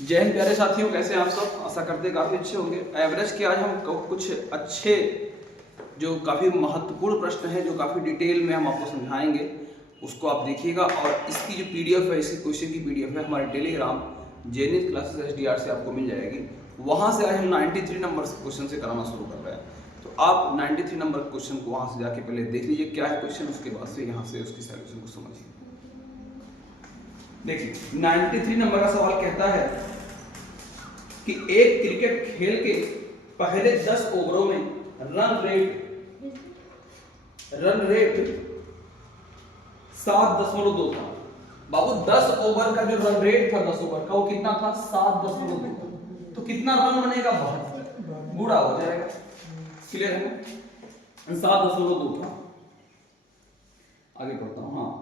जय हिंद प्यारे साथियों, कैसे हैं आप सब। आशा करते हैं काफ़ी अच्छे होंगे। एवरेज के आज हम कुछ अच्छे जो काफ़ी महत्वपूर्ण प्रश्न हैं जो काफ़ी डिटेल में हम आपको समझाएंगे, उसको आप देखिएगा। और इसकी जो पीडीएफ है, इसकी क्वेश्चन की पीडीएफ है, हमारे टेलीग्राम जेनिथ क्लासेस SDR से आपको मिल जाएगी। वहाँ से आज हम 93 नंबर क्वेश्चन से कराना शुरू कर रहे हैं। तो आप 93 नंबर क्वेश्चन को वहाँ से जाके पहले देख लीजिए क्या है क्वेश्चन, उसके बाद से यहाँ से उसकी सॉल्यूशन को समझिए। देखिए 93 नंबर का सवाल कहता है कि एक क्रिकेट खेल के पहले 10 ओवरों में रन रेट 7.2 था। बाबू 10 ओवर का जो रन रेट था 10 ओवर का वो कितना था? 7.2। तो कितना रन बनेगा? 72। बूढ़ा हो जाएगा। क्लियर है? 7.2 था। आगे बढ़ता हूं। हाँ,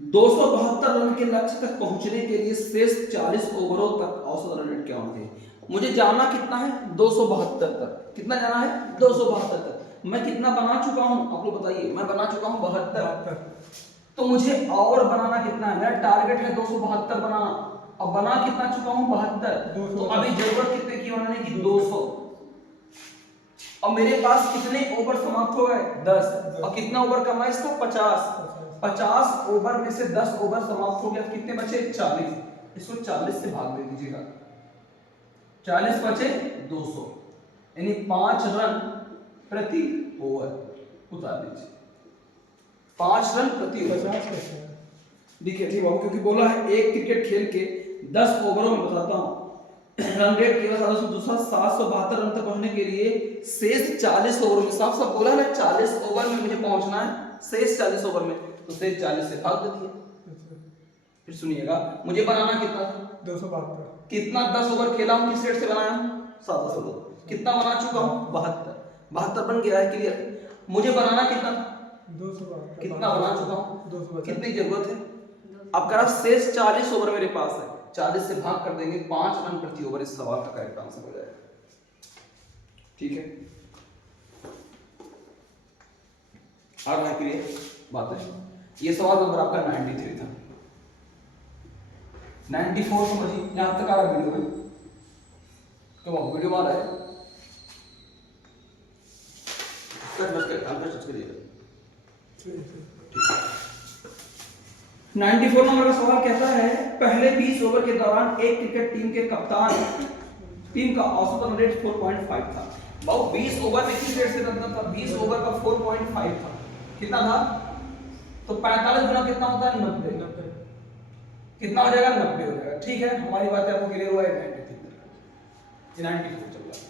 272 रन के लक्ष्य तक पहुंचने के लिए शेष 40 ओवरों तक औसत रन रेट क्या होना चाहिए? मुझे जाना कितना है? 272 तक। कितना जाना है? 272 तक। मैं कितना बना चुका हूं? आप लोग बताइए। मैं बना चुका हूं 72। तो मुझे और बनाना कितना है? मेरा टारगेट है 272 बनाना। अब बना कितना चुका हूं? 72। तो अभी जरूरत कितने की बनाने की? 200। अब मेरे पास कितने ओवर समाप्त हो गए? 10। और कितना ओवर का मैच था? 50 ओवर में से 10 ओवर समाप्त हो गया। कितने बचे? 40। इसको 40 से भाग दे दीजिएगा। 40 बचे 200, यानी 5 रन प्रति ओवर। उतार दीजिए 5 रन प्रति ओवर। देखिए ठीक बाबू, क्योंकि बोला है एक क्रिकेट खेल के 10 ओवरों में, बताता हूं रन रेट केवल 772 रन तक पहुंचने के लिए शेष 40 ओवर में, साफ साफ बोला है ना 40 ओवर में मुझे पहुंचना है। शेष 40 ओवर में, तो शेष 40 से भाग दे दिए। फिर सुनिएगा, मुझे बनाना कितना था? 272। कितना 10 ओवर खेला हूं? किस रेट से बनाया हूं? 772। कितना बना चुका हूं? 72 बन गया है। क्लियर? मुझे बनाना कितना था? 272। कितना बना चुका हूं? 272। कितनी जरूरत है? अब करा शेष 40 ओवर मेरे पास है, 40 से भाग कर देंगे, 5 रन प्रति ओवर। इस सवाल का करेक्ट आंसर हो जाएगा। ठीक है, आ रहा है क्लियर बात है। ये सवाल नंबर आपका 93 था। 94 समझिए, यहां तक आ रहा वीडियो में। तो वीडियो में आ रहा है, कट करिएगा। 94 नंबर का सवाल कहता है पहले 20 ओवर के दौरान एक क्रिकेट टीम के कप्तान टीम का औसत रन रेट 4.5 था। बाबू 20 ओवर में किस रेट से रन था? 20 ओवर का 4.5 था। कितना था? तो 45 गुना कितना होता है? 90। कितना हो जाएगा? 90 हो जाएगा। ठीक है, हमारी बात आपको क्लियर हुआ है। 94 चल रहा है।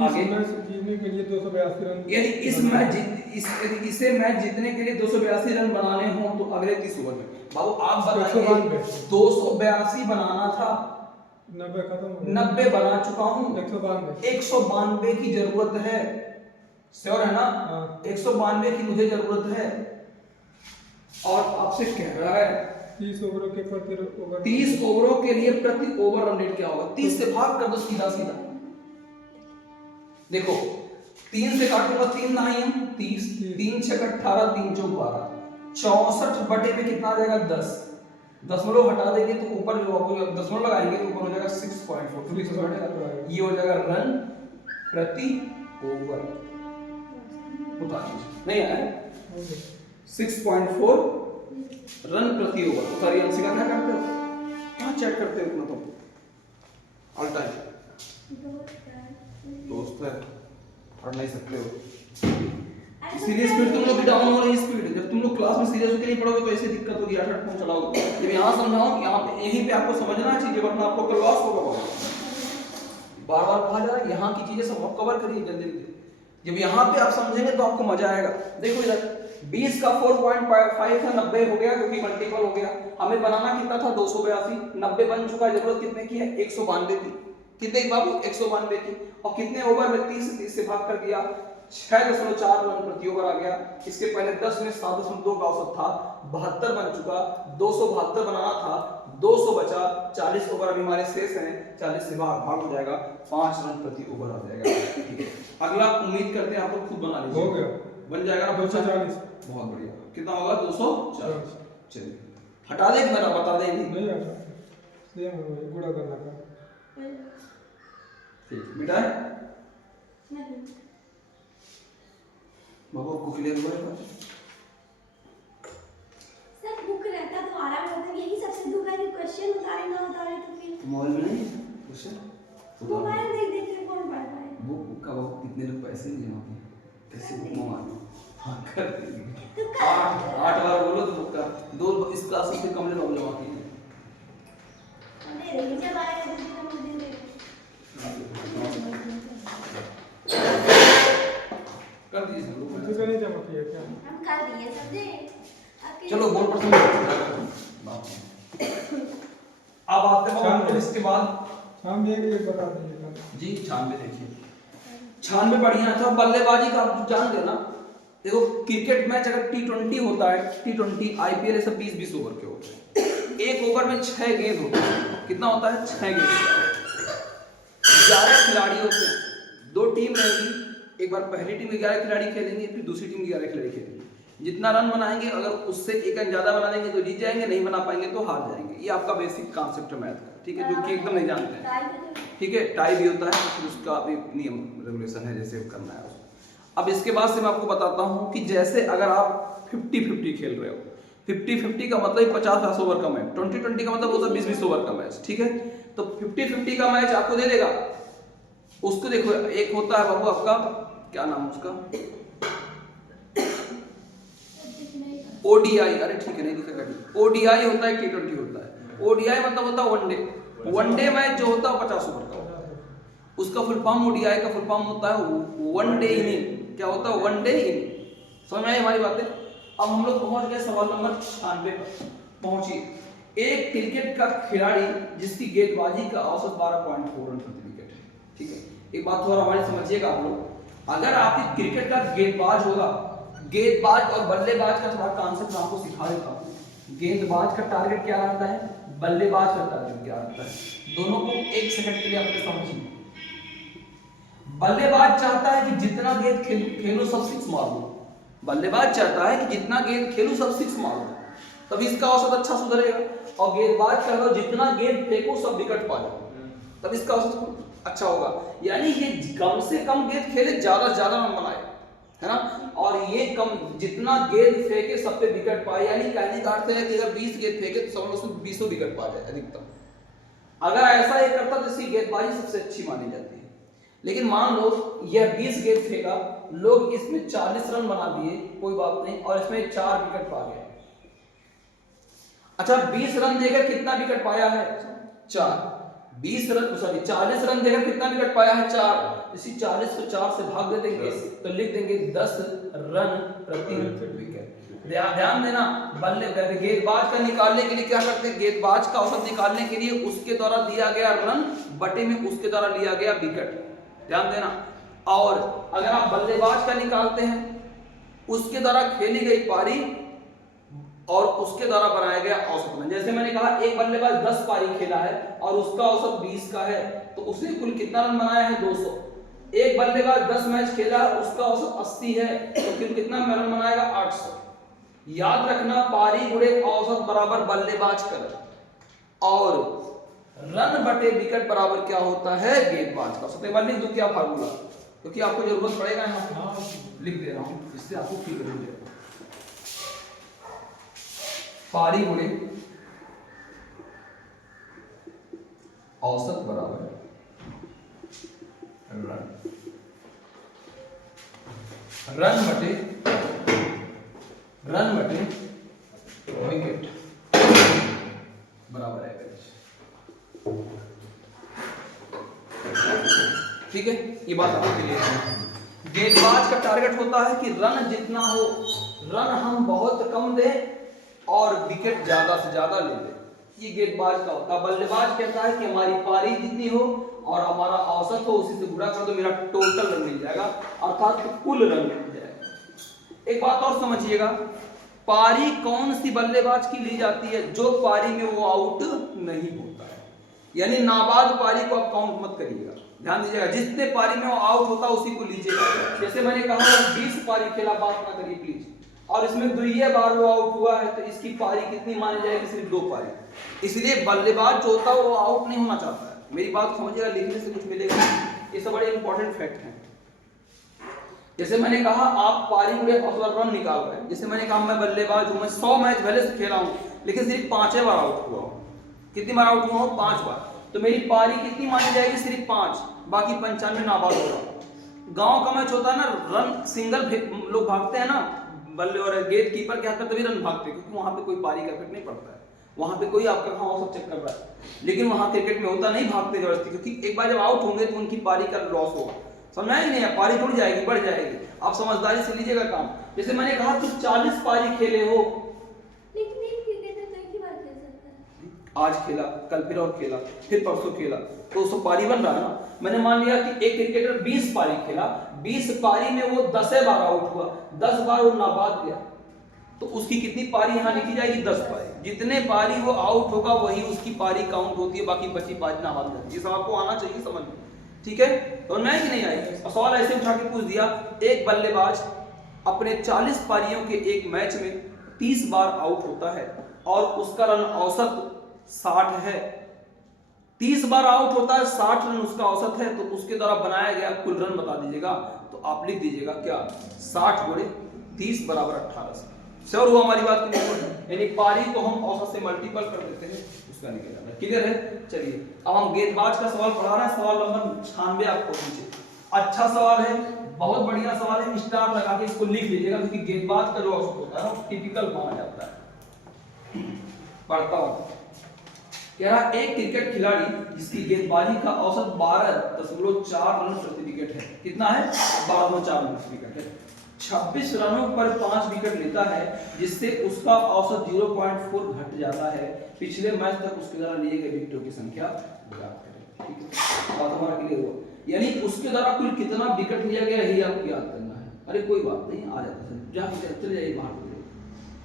आगे जीतने के लिए 282 रन, यानी इसे मैच जीतने के लिए 282 रन बनाने हो तो अगले 30 ओवर में। बाबू आप बताइए, 282 बनाना था, 90 खत्म, 90 बना चुका हूं, 192 की जरूरत है। श्योर है ना? 192 की मुझे जरूरत है। और आपसे कह रहा है 30 ओवरों के प्रति ओवर, 30 ओवरों के लिए प्रति ओवर रन रेट क्या होगा? 30 से भाग कर दो सीधा सीधा। देखो 3 से काटूंगा, 3 नहीं है 30, 3 6 18, 3 4 12, 64 बटे में कितना आ जाएगा? 10। दशमलव हटा देंगे तो ऊपर जो आपको दशमलव लगाएंगे तो ऊपर हो जाएगा 6.4, क्योंकि ये हो जाएगा रन प्रति ओवर। उतार दीजिए, नहीं आया 6.4 रन प्रति ओवर। उतारिए। अंशिका क्या करते हो? क्या चेक करते हो इतना? तुम अल्टा दोस्त है, पढ़ नहीं सकते हो, इसीलिए स्पीड तुम लोग की डाउन हो रही है। स्पीड जब तुम लोग क्लास में सीरियस होकर नहीं पढ़ोगे तो ऐसे दिक्कत होगी। 8 फोन चलाओगे। जब यहाँ समझाऊं, यहाँ पे यहीं पे आपको समझना चाहिए, वरना आपको कल लॉस होगा। बार बार कहा जा रहा है यहाँ की चीजें सब कवर करिए जल्दी जल्दी। जब यहाँ पे आप समझेंगे तो आपको मजा आएगा। देखो इधर 20 का 4.5 था, 90 हो गया क्योंकि मल्टीपल हो गया। हमें बनाना कितना था? 282। 90 बन चुका है। जरूरत कितने की है? 192 की। कितने बाबू? 192 की। और कितने ओवर में? 30 से भाग कर दिया, 6.4 रन प्रति ओवर आ गया। इसके पहले 10 में 7.2 का औसत था, 72 बन चुका। 272 बनाना था, 200 बचा, 40 ओवर अभी हमारे शेष हैं, 40 से भाग हो जाएगा, 5 रन प्रति ओवर आ जाएगा। ठीक है, अगला उम्मीद करते हैं आप लोग खुद बना लीजिए। हो गया, बन जाएगा ना? 240। बहुत बढ़िया। कितना होगा? 240। चलिए हटा दे, मेरा बता दे। नहीं आता। सेम है वही गुणा करना का। ठीक बेटा बाबू को क्लियर हुआ है? सर बुक रहता तो आराम होता, यही सबसे दुख है कि क्वेश्चन उतारे ना उतारे तो फिर मोबाइल में नहीं क्वेश्चन मोबाइल देख देख के कौन पढ़ पाए। बुक का वो कितने लोग पैसे नहीं जमा किए, कैसे बुक मंगा लो? हाँ कर देंगे। तो आठ बार बोलो तो बुक का दो इस क्लास से कम ले लो जमा किए। दे देंगे जब आएगा तो हम दे देंगे। कर दीजिए सब लोग। मुझे तो नहीं जमा किया क्या? हम कर दिए सब दे। चलो बोर्ड पर समझो। अब आते हैं हम इसके बाद शाम में एक बता दीजिएगा। जी 96 देखिए 96 बढ़िया था। बल्लेबाजी का आप जान देना, देखो क्रिकेट मैच अगर T20 होता है, T20 IPL सब 20-20 ओवर के होते हैं। एक ओवर में 6 गेंद होते हैं। कितना होता है? 6 गेंद। 11 खिलाड़ी होते हैं, दो टीम रहेगी। एक बार पहली टीम 11 खिलाड़ी खेलेंगे, फिर दूसरी टीम 11 खिलाड़ी खेलेंगे। जितना रन बनाएंगे अगर उससे एक रन ज्यादा बना देंगे तो जीत जाएंगे, नहीं बना पाएंगे तो हार जाएंगे। ये आपका बेसिक कॉन्सेप्ट है मैथ का, ठीक है, जो कि एकदम नहीं जानते हैं। ठीक है, टाई भी होता है, फिर उसका भी नियम रेगुलेशन है जैसे करना है उसको। अब इसके बाद से मैं आपको बताता हूँ कि जैसे अगर आप 50-50 खेल रहे हो, 50-50 का मतलब 50-50 ओवर का मैच, 20-20 का मतलब होता है 20-20 ओवर का मैच, ठीक है। तो 50-50 का मैच आपको दे देगा। उसको देखो, एक होता है बाबू आपका क्या नाम उसका, ODI, अरे ठीक है नहीं दिखेगा, ODI होता है, T20 होता है। ODI मतलब होता है वनडे। वनडे मैच जो होता है 50 ओवर का होता है। उसका फुल फॉर्म ODI का फुल फॉर्म होता है वनडे इनिंग। क्या होता है? One day inning. समझ में आई हमारी बातें? अब हम लोग पहुंच गए सवाल नंबर 96 पर। पहुंचिए। एक क्रिकेट का खिलाड़ी जिसकी गेंदबाजी का औसत 12.4 रन प्रति विकेट है, ठीक है। एक बात थोड़ा हमारी समझिएगा आप लोग, अगर आपके क्रिकेट का गेंदबाज होगा, गेंदबाज और बल्लेबाज का थोड़ा कॉन्सेप्ट आपको सिखा देता हूं। गेंदबाज का टारगेट क्या रहता है, बल्लेबाज का टारगेट क्या रहता है, दोनों को एक सेकंड के लिए अपने समझिए। बल्लेबाज चाहता है कि जितना गेंद खेलूं सब सिक्स मारूं। बल्लेबाज चाहता है कि जितना गेंद खेलूं सब सिक्स मारूं, तभी इसका औसत अच्छा सुधरेगा। और गेंदबाज चाहता है जितना गेंद फेंकूं सब विकेट पा जाऊं, तब इसका औसत अच्छा होगा। यानी ये कम से कम गेंद खेले, ज्यादा से ज्यादा रन बनाए, है ना। और ये कम जितना गेंद फेंके सब पे विकेट पाए, यानी कहने का अर्थ है कि अगर 20 गेंद फेंके तो सब उसमें 20 विकेट पा जाए अधिकतम। अगर ऐसा ये करता तो इसकी गेंदबाजी सबसे अच्छी मानी जाती है। लेकिन मान लो यह 20 गेंद फेंका, लोग इसमें 40 रन बना दिए, कोई बात नहीं, और इसमें 4 विकेट पा गए। अच्छा 20 रन देकर कितना विकेट पाया है? 4। 20 रन सॉरी 40 रन देकर कितना विकेट पाया है? 4। इसी 40 को 4 से भाग दे देंगे तो लिख देंगे 10 रन प्रति विकेट। ध्यान देना, गेंदबाज का निकालने के लिए क्या करते हैं, गेंदबाज का औसत निकालने के लिए उसके द्वारा दिया गया रन बटे में उसके द्वारा लिया गया विकेट, ध्यान देना। और अगर आप बल्लेबाज का निकालते हैं, उसके द्वारा खेली गई पारी और उसके द्वारा बनाया गया औसत में। जैसे मैंने कहा एक बल्लेबाज 10 पारी खेला है और उसका औसत 20 का है, तो उसने कुल कितना रन बनाया है? 200। एक बल्लेबाज 10 मैच खेला है, उसका औसत 80 है, तो फिर कितना रन बनाएगा? 800। याद रखना, पारी गुणे औसत बराबर बल्लेबाज कर, और रन बटे विकेट बराबर क्या होता है? गेंदबाज का औसत। एक बार लिख दूं क्या फार्मूला, क्योंकि आपको जरूरत पड़ेगा यहाँ पे, लिख दे रहा हूं, इससे आपको ठीक हो जाएगा। पारी गुणे औसत बराबर रन बटे विकेट बराबर एवरेज, ठीक है। ये बात आपको क्लियर है। गेंदबाज का टारगेट होता है कि रन जितना हो, रन हम बहुत कम दें और विकेट ज्यादा से ज्यादा ले लें, ये गेंदबाज का होता है। बल्लेबाज कहता है कि हमारी पारी जितनी हो और हमारा औसत हो, उसी से गुणा कर दो, मेरा टोटल रन मिल जाएगा, अर्थात कुल रन मिल जाएगा। एक बात और समझिएगा, पारी कौन सी बल्लेबाज की ली जाती है? जो पारी में वो आउट नहीं होता है, यानी नाबाद पारी को आप काउंट मत करिएगा, ध्यान दीजिएगा। जितने पारी में वो आउट होता है उसी को लीजिएगा। जैसे मैंने कहा 20 पारी खेला, बात ना करिए प्लीज, और इसमें दुइये बार वो आउट हुआ है तो इसकी पारी कितनी मानी जाएगी? सिर्फ 2 पारी। इसलिए बल्लेबाज जो होता है वो आउट नहीं होना चाहता है। मेरी बात समझिएगा, लिखने से कुछ मिलेगा नहीं। ये सब बड़े इंपॉर्टेंट फैक्ट हैं। जैसे मैंने कहा आप पारी में रन निकाल रहे हैं, जैसे मैंने कहा मैं बल्लेबाज हूं, मैं 100 मैच पहले से खेला हूं लेकिन सिर्फ 5 बार आउट हुआ हूं। कितनी बार आउट हुआ हूं? 5 बार। तो मेरी पारी कितनी मानी जाएगी? सिर्फ 5, बाकी 95 नाबाद होगा। गांव का मैच होता है ना, रन सिंगल लोग भागते हैं ना, बल्ले और गेट कीपर के हाथ में तभी रन भागते हैं क्योंकि वहां पे कोई पारी का इफेक्ट नहीं पड़ता है, वहां पे कोई आपका हाँ सब चेक कर रहा है। लेकिन वहां क्रिकेट में होता नहीं, भागते जबरदस्ती, क्योंकि एक बार जब आउट होंगे तो उनकी पारी का लॉस होगा। समझ नहीं है, पारी टूट जाएगी, बढ़ जाएगी। आप समझदारी से लीजिएगा काम। जैसे मैंने कहा तुम 40 पारी खेले हो, लेकिन एक क्रिकेटर तो एक ही बार खेल सकता है। आज खेला, कल फिर और खेला, फिर परसों खेला, तो उसको पारी बन रहा है ना। मैंने मान लिया कि एक क्रिकेटर 20 पारी खेला, 20 पारी में वो 10 बार आउट हुआ, 10 बार वो नाबाद गया, तो उसकी कितनी पारी यहाँ लिखी जाएगी? 10 पारी। जितने पारी वो आउट होगा वही उसकी पारी काउंट होती है, बाकी बची पारी नाबाद जाती है। ये सब आपको आना चाहिए समझ में, ठीक है? तो मैं कि नहीं आई। सवाल ऐसे उठा के पूछ दिया, एक बल्लेबाज अपने 40 पारियों के एक मैच में 30 बार आउट होता है और उसका रन औसत 60 है। 30 बार आउट होता है, 60 रन उसका औसत है, तो उसके द्वारा बनाया गया कुल रन बता दीजिएगा। तो आप लिख दीजिएगा क्या? 60 गुणे 30 बराबर 1800। श्योर हुआ हमारी बात की नहीं? यानी पारी को हम औसत से मल्टीपल कर देते हैं, उसका निकल जाता है। क्लियर है? चलिए अब हम गेंदबाज का सवाल पढ़ा रहे हैं, सवाल नंबर 96 आपको नीचे। अच्छा सवाल है, बहुत बढ़िया सवाल है, स्टार लगा के इसको लिख लीजिएगा क्योंकि गेंदबाज का जो औसत होता है वो टिपिकल माना जाता है। पढ़ता हूं, कह रहा एक क्रिकेट खिलाड़ी जिसकी गेंदबाजी का औसत 12.4 रन प्रति विकेट है। कितना है? 12.4 रन प्रति विकेट है। 26 रनों पर 5 विकेट लेता है, जिससे उसका औसत 0.4 घट जाता है। पिछले मैच तक उसके द्वारा लिए गए विकेटों की संख्या ज्ञात करें। ठीक है, बात हमारा क्लियर हुआ? यानी उसके द्वारा कुल कितना विकेट लिया गया यही आपको याद करना है। अरे कोई बात नहीं, आ जाता है, जहां चले जाइए बाहर।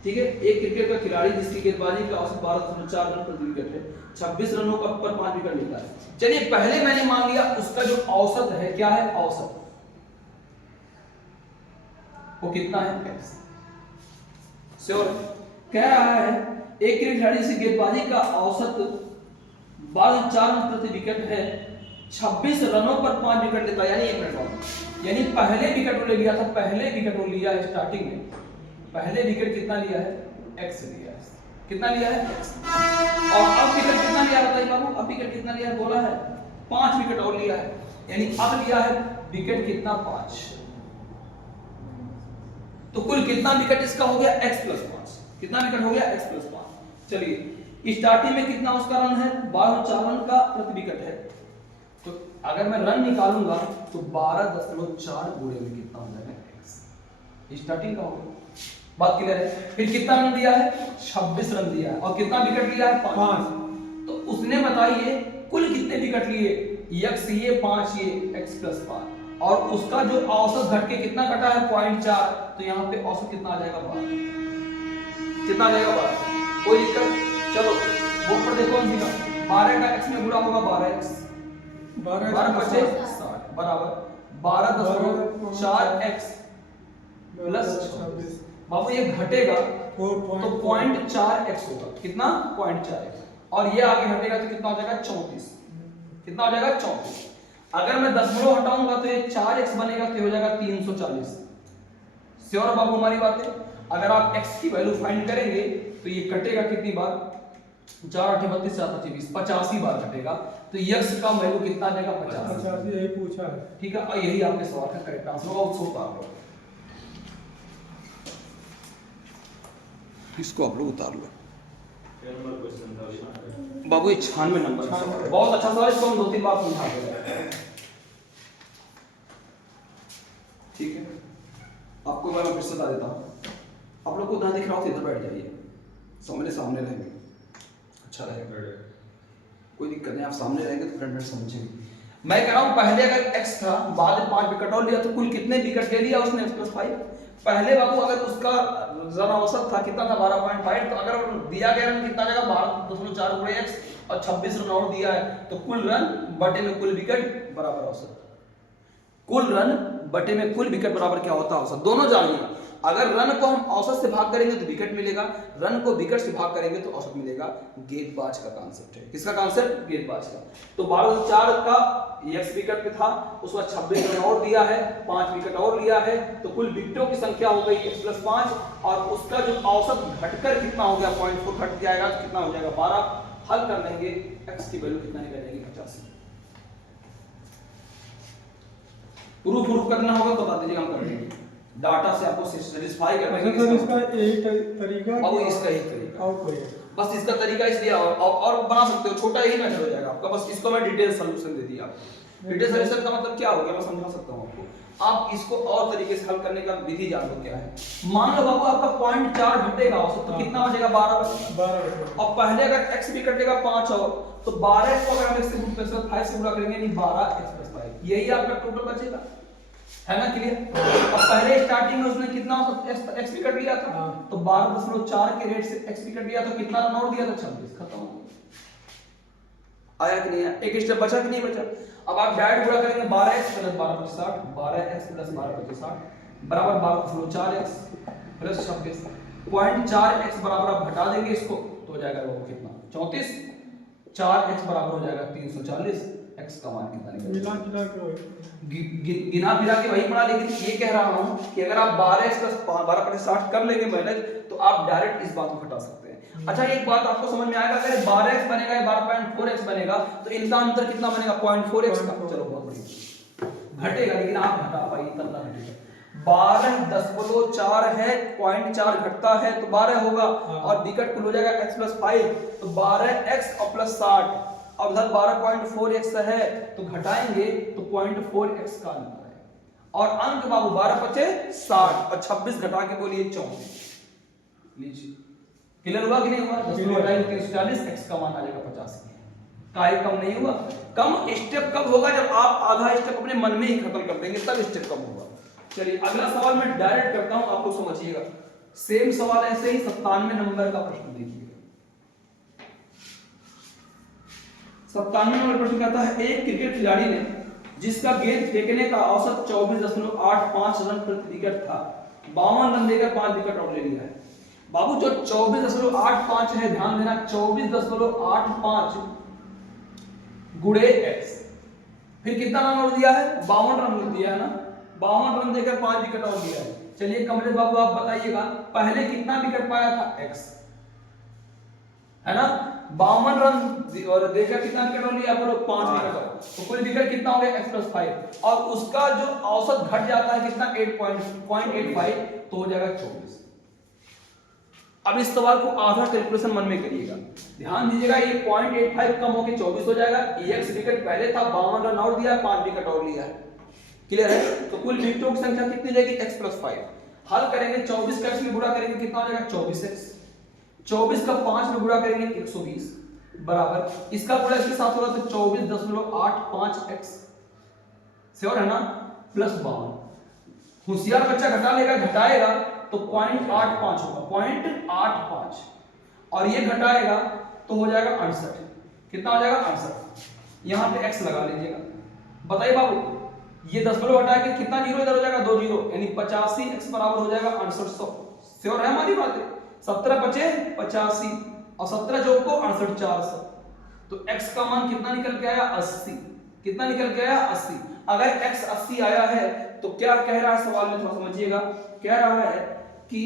ठीक है, एक क्रिकेट का खिलाड़ी जिसकी गेंदबाजी का औसत 12.4 रन प्रति विकेट है, 26 रनों का पर 5 विकेट लेता है। चलिए पहले मैंने मान लिया उसका जो औसत है, क्या है औसत, वो कितना है? x। श्योर कह रहा है एक क्रिकेट खिलाड़ी से गेंदबाजी का औसत 12.4 रन प्रति विकेट है, 26 रनों पर 5 विकेट लेता है। यानी 1 मिनट बाद, यानी पहले विकेट वो ले लिया था, पहले विकेट वो लिया है स्टार्टिंग में, पहले विकेट कितना लिया है? x लिया है। कितना लिया है? x। और अब विकेट कितना लिया बताइए बाबू? अब विकेट कितना लिया है? बोला है 5 विकेट और लिया है, यानी अब लिया है विकेट कितना? 5। तो कुल कितना विकेट इसका हो गया? x + 5। कितना विकेट हो गया? x + 5। चलिए स्टार्टिंग में कितना उसका रन है? 12.4 रन का प्रति विकेट है। तो अगर मैं रन निकालूंगा तो 12.4 गुणे में कितना हो जाएगा? x। स्टार्टिंग का होगा। बात क्लियर है? फिर कितना रन दिया है? 26 रन दिया है। और कितना विकेट लिया है? 5। तो उसने बताइए कुल कितने विकेट लिए? x ये 5 ये x + 5, और उसका जो औसत घट के कितना घटा है? 0.4। तो यहाँ पे औसत कितना आ जाएगा? 12। कितना आ जाएगा? 12। कोई दिक्कत? चलो बोर्ड पर देखो कौन सी का 12 का x में गुणा होगा 12x, 12 × 5 = 60 बराबर 12.4x + 26। बाबू ये घटेगा तो 0.4x होगा। कितना? 0.4x। और ये आगे घटेगा तो कितना हो जाएगा? 34। कितना हो जाएगा? 34। अगर मैं दशमलव हटाऊंगा तो ये 4x बनेगा तो हो जाएगा 340। श्योर बाबू हमारी बात है? अगर आप x की वैल्यू फाइंड करेंगे तो ये कटेगा कितनी बार? 4 8 32 4 25 85 बार कटेगा। तो x का वैल्यू कितना आ जाएगा? 50। यही पूछा है। ठीक है, और यही आपके सवाल का करेक्ट आंसर होगा। उसको उतार लो, इसको आप लोग उतार लो बाबू। ये 96 नंबर का सवाल है, बहुत अच्छा सवाल। इसको हम 2-3 बार समझा देंगे। ठीक है, आपको मैं फिर से बता देता हूँ। आप लोग को उधर दिख रहा हो तो इधर बैठ जाइए, सामने सामने रहेंगे, अच्छा रहेगा। कोई दिक्कत नहीं, आप सामने रहेंगे तो फ्रंट में समझेंगे। मैं कह रहा हूँ पहले अगर x था, बाद में 5 विकेट और लिया तो कुल कितने विकेट ले लिया उसने? x + 5। पहले बाबू अगर उसका रन औसत था कितना था? 12.5। तो अगर दिया गया रन कितना जाएगा? 12.4 गुणे x, और 26 रन और दिया है तो कुल रन बटे में कुल विकेट बराबर औसत। कुल रन बटे में कुल विकेट बराबर क्या होता है? औसत। दोनों जानिए, अगर रन को हम औसत से भाग करेंगे तो विकेट मिलेगा, रन को विकेट से भाग करेंगे तो औसत मिलेगा। गेंदबाज का कॉन्सेप्ट है। किसका कॉन्सेप्ट? गेंदबाज का। तो 1204 का एक्स विकेट पे था, उसके बाद 26 रन और दिया है, 5 विकेट और लिया है, तो कुल विकेटों की संख्या हो गई x + 5 और उसका जो औसत घटकर कितना हो गया 0.4 घट जाएगा, कितना हो जाएगा 12। हल कर लेंगे, x की वैल्यू कितना निकल जाएगी 85। प्रूफ करना होगा तो बता दीजिएगा, हम कर देंगे। डाटा से आपको सेटिस्फाई करना है। सर इसका एक तरीका अब इसका ही तरीका और कोई है? बस इसका तरीका इसलिए और बना सकते हो, छोटा ही मेथड हो जाएगा आपका। बस इसको मैं डिटेल सॉल्यूशन दे दिया आपको। डिटेल सॉल्यूशन का मतलब क्या हो गया मैं समझा सकता हूं आपको। आप इसको और तरीके से हल करने का विधि जान लो क्या है। मान लो बाबू आपका 0.4 घटेगा औसत, तो कितना बचेगा 12 बचेगा। और पहले अगर x भी कटेगा 5 और तो 12 को अगर हम x से 5 से गुणा करेंगे यानी 12x + 5, यही आपका टोटल बचेगा, है ना? क्लियर। अब पहले स्टार्टिंग में उसने कितना x विकेट लिया था, तो 12.4 के रेट से x विकेट लिया तो कितना रन आउट दिया था 26, खत्म हो गया। आया कि नहीं आया? एक स्टेप बचा कि नहीं बचा? अब आप डायरेक्ट गुणा करेंगे 12x + 12 + 60, 12x + 12 + 60 बराबर 12.4x + 26। 0.4x बराबर आप घटा देंगे इसको तो हो जाएगा वो कितना 34। 4x बराबर हो जाएगा 340। x का मान कितना निकलेगा? मिला के गिना फिरा के वही पढ़ा, लेकिन ये कह रहा हूं कि अगर आप 12x + 12/60 कर लेंगे मैनेज तो आप डायरेक्ट इस बात को घटा सकते हैं। अच्छा एक बात आपको समझ में आएगा, अगर 12x बनेगा या 12.4x बनेगा तो इनका अंतर कितना बनेगा 0.4x का। चलो बहुत बढ़िया, घटेगा लेकिन आप घटा पाइए तब ना घटेगा। 12.4 है, 0.4 घटता है तो 12 होगा और विकेट कुल हो जाएगा x + 5 तो 12x और +60। अब इधर 12.4x है तो घटाएंगे तो 0.4x का अंतर है और अंक बाबू 12 × 5 = 60 और 26 घटा के बोलिए 34। लीजिए क्लियर हुआ कि नहीं हुआ? 10 घटाएंगे 340, x का मान आ जाएगा 85। काहे कम नहीं हुआ? कम स्टेप कब होगा? जब आप आधा स्टेप अपने मन में ही खत्म कर देंगे तब स्टेप कम होगा। चलिए अगला सवाल मैं डायरेक्ट करता हूं, आप लोग समझिएगा। सेम सवाल ऐसे ही 97 नंबर का प्रश्न देखिए। 97 नंबर प्रश्न कहता है एक क्रिकेट खिलाड़ी ने जिसका गेंद फेंकने का औसत 24.85 रन प्रति विकेट था 52 रन देकर 5 विकेट और ले लिया है। बाबू जो 24.85 है, ध्यान देना 24.85 गुणे x, फिर कितना रन और दिया है 52 रन दिया है ना, 52 रन देकर 5 विकेट और लिया है। चलिए कमलेश बाबू आप बताइएगा पहले कितना विकेट पाया था x, है ना? 52 रन और देकर कितना विकेट और लिया पर 5 विकेट और, तो कुल विकेट कितना हो गया x + 5 और उसका जो औसत घट जाता है कितना 8.85 तो हो जाएगा 24। अब इस सवाल को आधा कैलकुलेशन मन में करिएगा, ध्यान दीजिएगा। ये 0.85 कम होकर 24 हो जाएगा। x विकेट पहले था 52 रन और दिया, 5 विकेट और लिया है। क्लियर है? तो कुल विकेटों की संख्या कितनी जाएगी x + 5। हल करेंगे 24 का x में गुणा करेंगे कितना हो जाएगा 24x, 24 का 5 में गुणा करेंगे 120 बराबर इसका गुणा इसके साथ होगा तो 24.85x श्योर है ना +52। होशियार बच्चा घटा लेगा, घटाएगा तो 0.85 होगा 0.85 और ये घटाएगा तो हो जाएगा 68। कितना हो जाएगा 68। यहां पे x लगा लीजिएगा। बताइए बाबू ये 10 हटा के कितना जीरो इधर हो जाएगा 2 जीरो यानी 85x बराबर हो जाएगा 6800। श्योर है हमारी बात? 17 × 5 = 85 और 17 जोड़ को 68 400 तो x का मान कितना निकल के आया 80। कितना निकल के आया 80। अगर x 80 आया है तो क्या कह रहा है सवाल में, थोड़ा समझिएगा। कह रहा है कि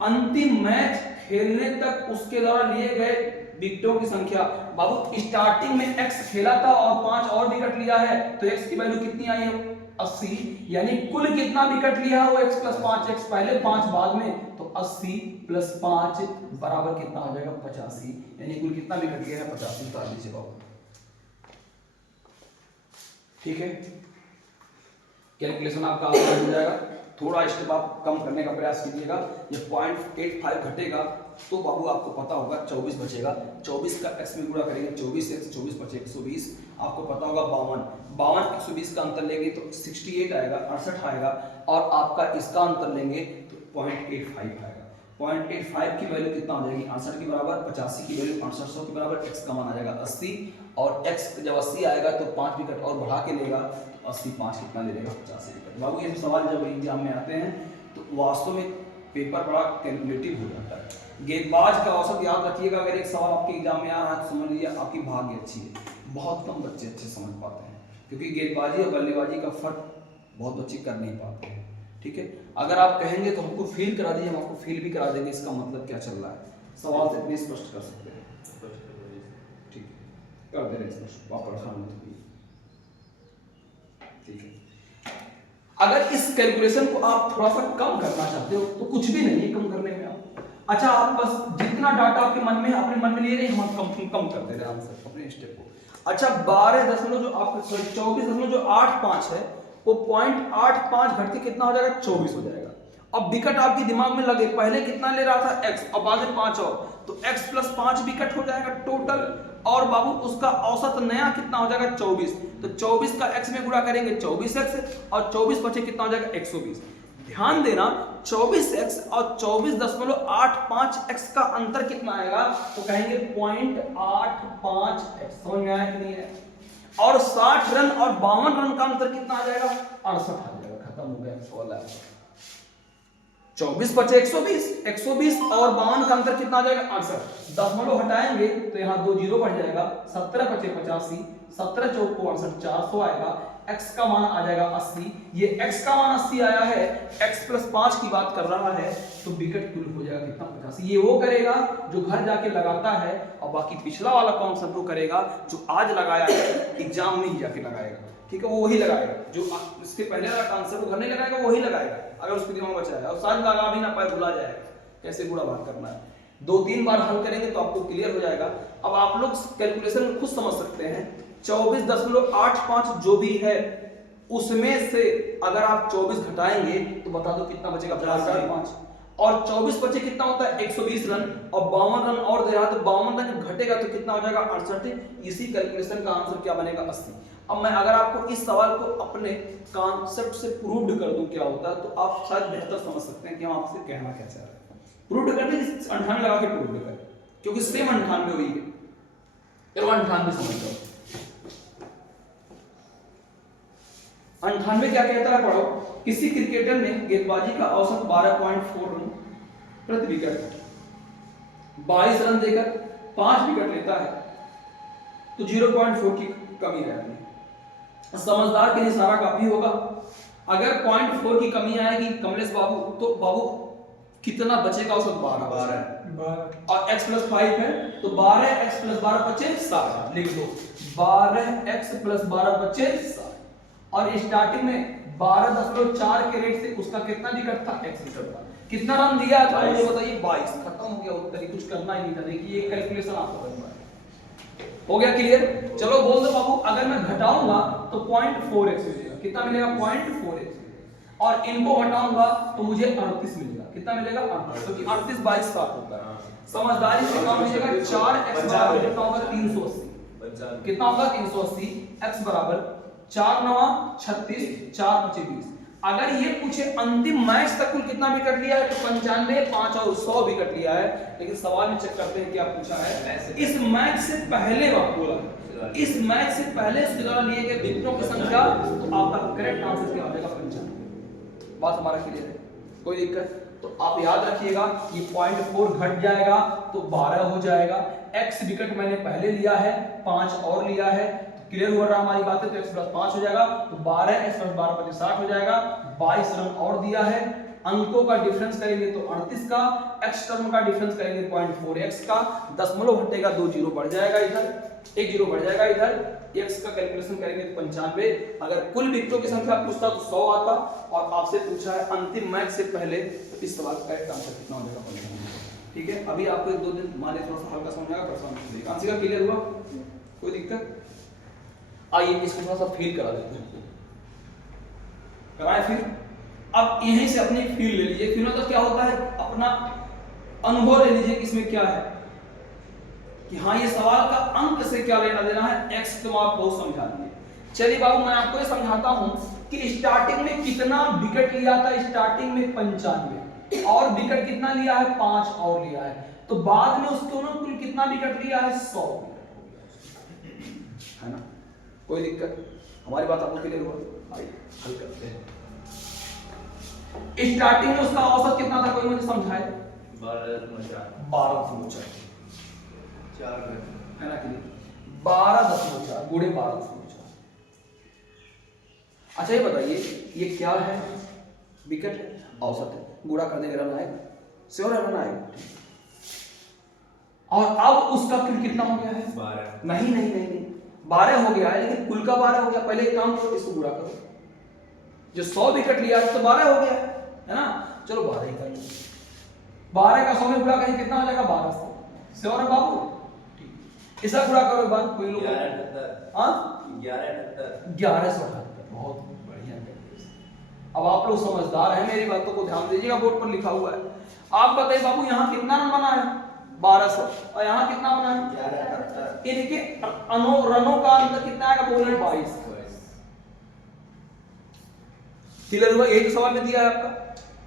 अंतिम मैच खेलने तक उसके द्वारा लिए गए विकेटों की संख्या। बाबू स्टार्टिंग में x खेला था और 5 और विकेट लिया है तो x की वैल्यू कितनी आई है 80, यानी कुल कितना विकेट लिया है वो x + 5x पहले 5 बाद में तो 80 + 5 बराबर कितना हो जाएगा 85, यानी कुल कितना विकेट लिया है 85। उतार लीजिए बाबू, ठीक है। कैलकुलेशन आपका आसान हो जाएगा। थोड़ा स्टेप आप कम करने का प्रयास कीजिएगा। ये 0.85 घटेगा तो बाबू आपको पता होगा 24 बचेगा। 24 का x में गुणा करेंगे 24x 24 × 120 आपको पता होगा 52 120 का अंतर लेंगे तो 68 आएगा 68 आएगा और आपका इसका अंतर लेंगे तो 0.85 आएगा। 0.85 की वैल्यू कितना हो जाएगी 68 के बराबर, 85 की वैल्यू 6800 के बराबर, x का मान आ जाएगा 80 और x जब 80 आएगा तो 5 विकेट और बढ़ा के लेगा तो 80 5 कितना ले लेगा 85 विकेट। बाबू ये सवाल जब एग्जाम में आते हैं तो वास्तव में पेपर बड़ा कैलकुलेटिव हो जाता है। गेंदबाज का औसत याद रखिएगा, अगर एक सवाल आपके एग्जाम में आ रहा है तो समझ लीजिए आपकी भाग्य अच्छी है। बहुत कम बच्चे अच्छे समझ पाते हैं, क्योंकि गेंदबाजी और बल्लेबाजी का फर्क बहुत बच्चे कर नहीं पाते हैं। ठीक है, अगर आप कहेंगे तो हमको फील करा दीजिए, हम आपको फील भी करा देंगे इसका मतलब क्या चल रहा है। सवाल से इतने स्पष्ट कर सकते हैं। ठीक है, कर दे रहे स्पष्ट, आप परेशान मत होइए। ठीक है, अगर इस कैलकुलेशन को आप थोड़ा सा कम करना चाहते हो तो कुछ भी नहीं है कम करने में आप। अच्छा, आप बस जितना डाटा आपके मन में है अपने मन में लिए रहे, हम कम कर दे रहे हैं आंसर अपने स्टेप को। अच्छा, 12 जो आप 24.85 है वो 0.85 घट के कितना हो जाएगा, 24 हो जाएगा। अब विकेट आपके दिमाग में लगे, पहले कितना ले रहा था x, अब बाद में 5 और, तो x + 5 विकेट हो जाएगा टोटल, और बाबू उसका औसत नया कितना हो जाएगा 24। तो 24 का x में गुणा करेंगे 24x, और 24 बचे कितना हो जाएगा 120। ध्यान देना 24x और 24.85x का अंतर कितना आएगा, तो कहेंगे 0.85x। समझ में आया कि नहीं है? और 60 रन और 52 रन का अंतर कितना आ जाएगा, 68 आ जाएगा। खत्म हो गया सवाल। 24 बचे 120 और 52 का अंतर कितना आ जाएगा, 68। दशमलव हटाएंगे तो यहाँ 2 जीरो बढ़ जाएगा, 17 बचे 85, 17 चौक 68, 400 आएगा। x का मान आ जाएगा 80। ये x का मान 80 आया है, x + 5 की बात कर रहा है, तो विकेट कुल हो जाएगा कितना, 85। ये वो करेगा जो घर जाके लगाता है, और बाकी पिछला वाला कॉन्सेप्ट वो करेगा जो आज लगाया है एग्जाम में ही जाके लगाएगा। ठीक है, वो वही लगाएगा जो इसके पहले वाला कॉन्सेप्ट वो घर नहीं लगाएगा, वही लगाएगा अगर उसके दिमाग में बचा है, और शायद लगा भी ना पाए, भुला जाएगा कैसे बुरा बात करना है। 2-3 बार हल करेंगे तो आपको क्लियर हो जाएगा। अब आप लोग कैलकुलेशन खुद समझ सकते हैं। 24.85 जो भी है उसमें से अगर आप 24 घटाएंगे तो बता दो कितना बचेगा, 5 और 24 बचे कितना होता है 120 रन, और 52 रन और दे रहा है, तो 52 रन घटेगा तो कितना हो जाएगा 68। इसी कैलकुलेशन का आंसर क्या बनेगा, 80। अब मैं अगर आपको इस सवाल को अपने कॉन्सेप्ट से प्रूव्ड कर दूं क्या होता है, तो आप शायद बेहतर समझ सकते हैं कि हम आपसे कहना क्या चाह रहे हैं। प्रूव्ड करने की 98 लगा के प्रूव्ड करें, क्योंकि सेम 98 हुई है। चलो 98 समझ लो। 98 क्या कहता है, पढ़ो। किसी क्रिकेटर ने गेंदबाजी का औसत 12.4 रन प्रति विकेट, 22 रन देकर 5 विकेट लेता है, तो 0.4 की कमी रहती है। समझदार के लिए सारा काफी होगा। अगर 0.4 की कमी आएगी कमलेश बाबू, तो बाबू कितना बचेगा औसत, 12 और x + 5 है, तो 12x + 12 बचे 7। लिख दो 12x + 12 बचे 7। और स्टार्टिंग में 12.4 के रेट से उसका कितना विकेट था, x विकेट था। कितना रन दिया था मुझे बताइए, 22। खत्म हो गया उत्तर, कुछ करना ही नहीं था। देखिए ये कैलकुलेशन आपको करना है। हो गया क्लियर? चलो बोल दो बाबू, अगर मैं घटाऊंगा तो 0.4x मिलेगा। कितना मिलेगा, 0.4x। और इनको घटाऊंगा तो मुझे 38 मिलेगा। कितना मिलेगा, 38, क्योंकि 38 22 7 होता है। समझदारी से काम मिलेगा। 4x बराबर कितना होगा, 380। कितना होगा, 380। x बराबर 4 9 36, 4 5 20। अगर ये पूछे अंतिम मैच तक कुल कितना विकेट लिया है, तो 95, 5 और 100 विकेट लिया है। लेकिन सवाल में चेक करते हैं क्या पूछा है। इस मैच से पहले बात बोला, इस मैच से पहले उसके द्वारा लिए गए विकेटों की संख्या, तो आपका करेक्ट आंसर क्या हो जाएगा, 95। बात हमारा क्लियर है, कोई दिक्कत? तो आप याद रखिएगा ये 0.4 घट जाएगा तो 12 हो जाएगा। x विकेट मैंने पहले लिया है, 5 और लिया है, क्लियर हो रहा हमारी बात है। तो x + 5 हो जाएगा, तो 12x + 12 = 60 हो जाएगा। 22 रन और दिया है। अंकों का डिफरेंस करेंगे तो 38 का, x टर्म का डिफरेंस करेंगे 0.4x का। दशमलव हटेगा, 2 जीरो बढ़ जाएगा इधर, 1 जीरो बढ़ जाएगा इधर। x का कैलकुलेशन करेंगे तो 95। अगर कुल विकेटों की संख्या पूछता तो 100 आता, और आपसे पूछा है अंतिम मैच से पहले, तो इस सवाल का करेक्ट आंसर कितना हो जाएगा, 95। ठीक है, अभी आपको 1-2 दिन माने थोड़ा सा हल्का समझ आएगा, परेशान आंसर का क्लियर हुआ, कोई दिक्कत? आइए इसको थोड़ा सा फील करा देते हैं, कराएं फिर। अब यहीं से अपनी फील ले लीजिए। फील मतलब क्या होता है, अपना अनुभव ले लीजिए कि इसमें क्या है, कि हाँ ये सवाल का अंक से क्या लेना देना है। x तो आप बहुत समझा दिए। चलिए बाबू मैं आपको ये समझाता हूं कि स्टार्टिंग में कितना विकेट लिया था। स्टार्टिंग में 95 और विकेट कितना लिया है, 5 और लिया है, तो बाद में उसको ना कुल कितना विकेट लिया है, 100 है ना। कोई दिक्कत? हमारी बात आपको क्लियर हुआ? आइए हल करते हैं। स्टार्टिंग में उसका औसत कितना था, कोई मुझे समझाए? 12.4 है ना कि 12.4 गुणे 12.4। अच्छा ये बताइए ये क्या है? विकेट है, औसत है, गुणा कर देंगे रन आएगा, श्योर है रन आएगा। और अब उसका कुल कितना हो गया है? 12। नहीं नहीं नहीं नहीं 12 हो गया है, लेकिन कुल का 12 हो गया। पहले एक काम करो, इसको गुणा करो, जो 100 विकेट लिया तो 12 हो गया है ना। चलो 12 ही कर लो, 12 का 100 में गुणा करेंगे कितना हो जाएगा? 12 से। श्योर है बाबू? ठीक, इसका गुणा करो एक बार, कोई लोग 1178। बहुत बढ़िया। अब आप लोग समझदार हैं, मेरी बातों को ध्यान दीजिएगा, बोर्ड पर लिखा हुआ है। आप बताइए बाबू यहाँ कितना रन बना है? 1200। और यहाँ कितना बना है? 1178। इनके रनों का अंतर कितना आएगा? बोलिए 22। क्लियर हुआ? एक सवाल में दिया है आपका,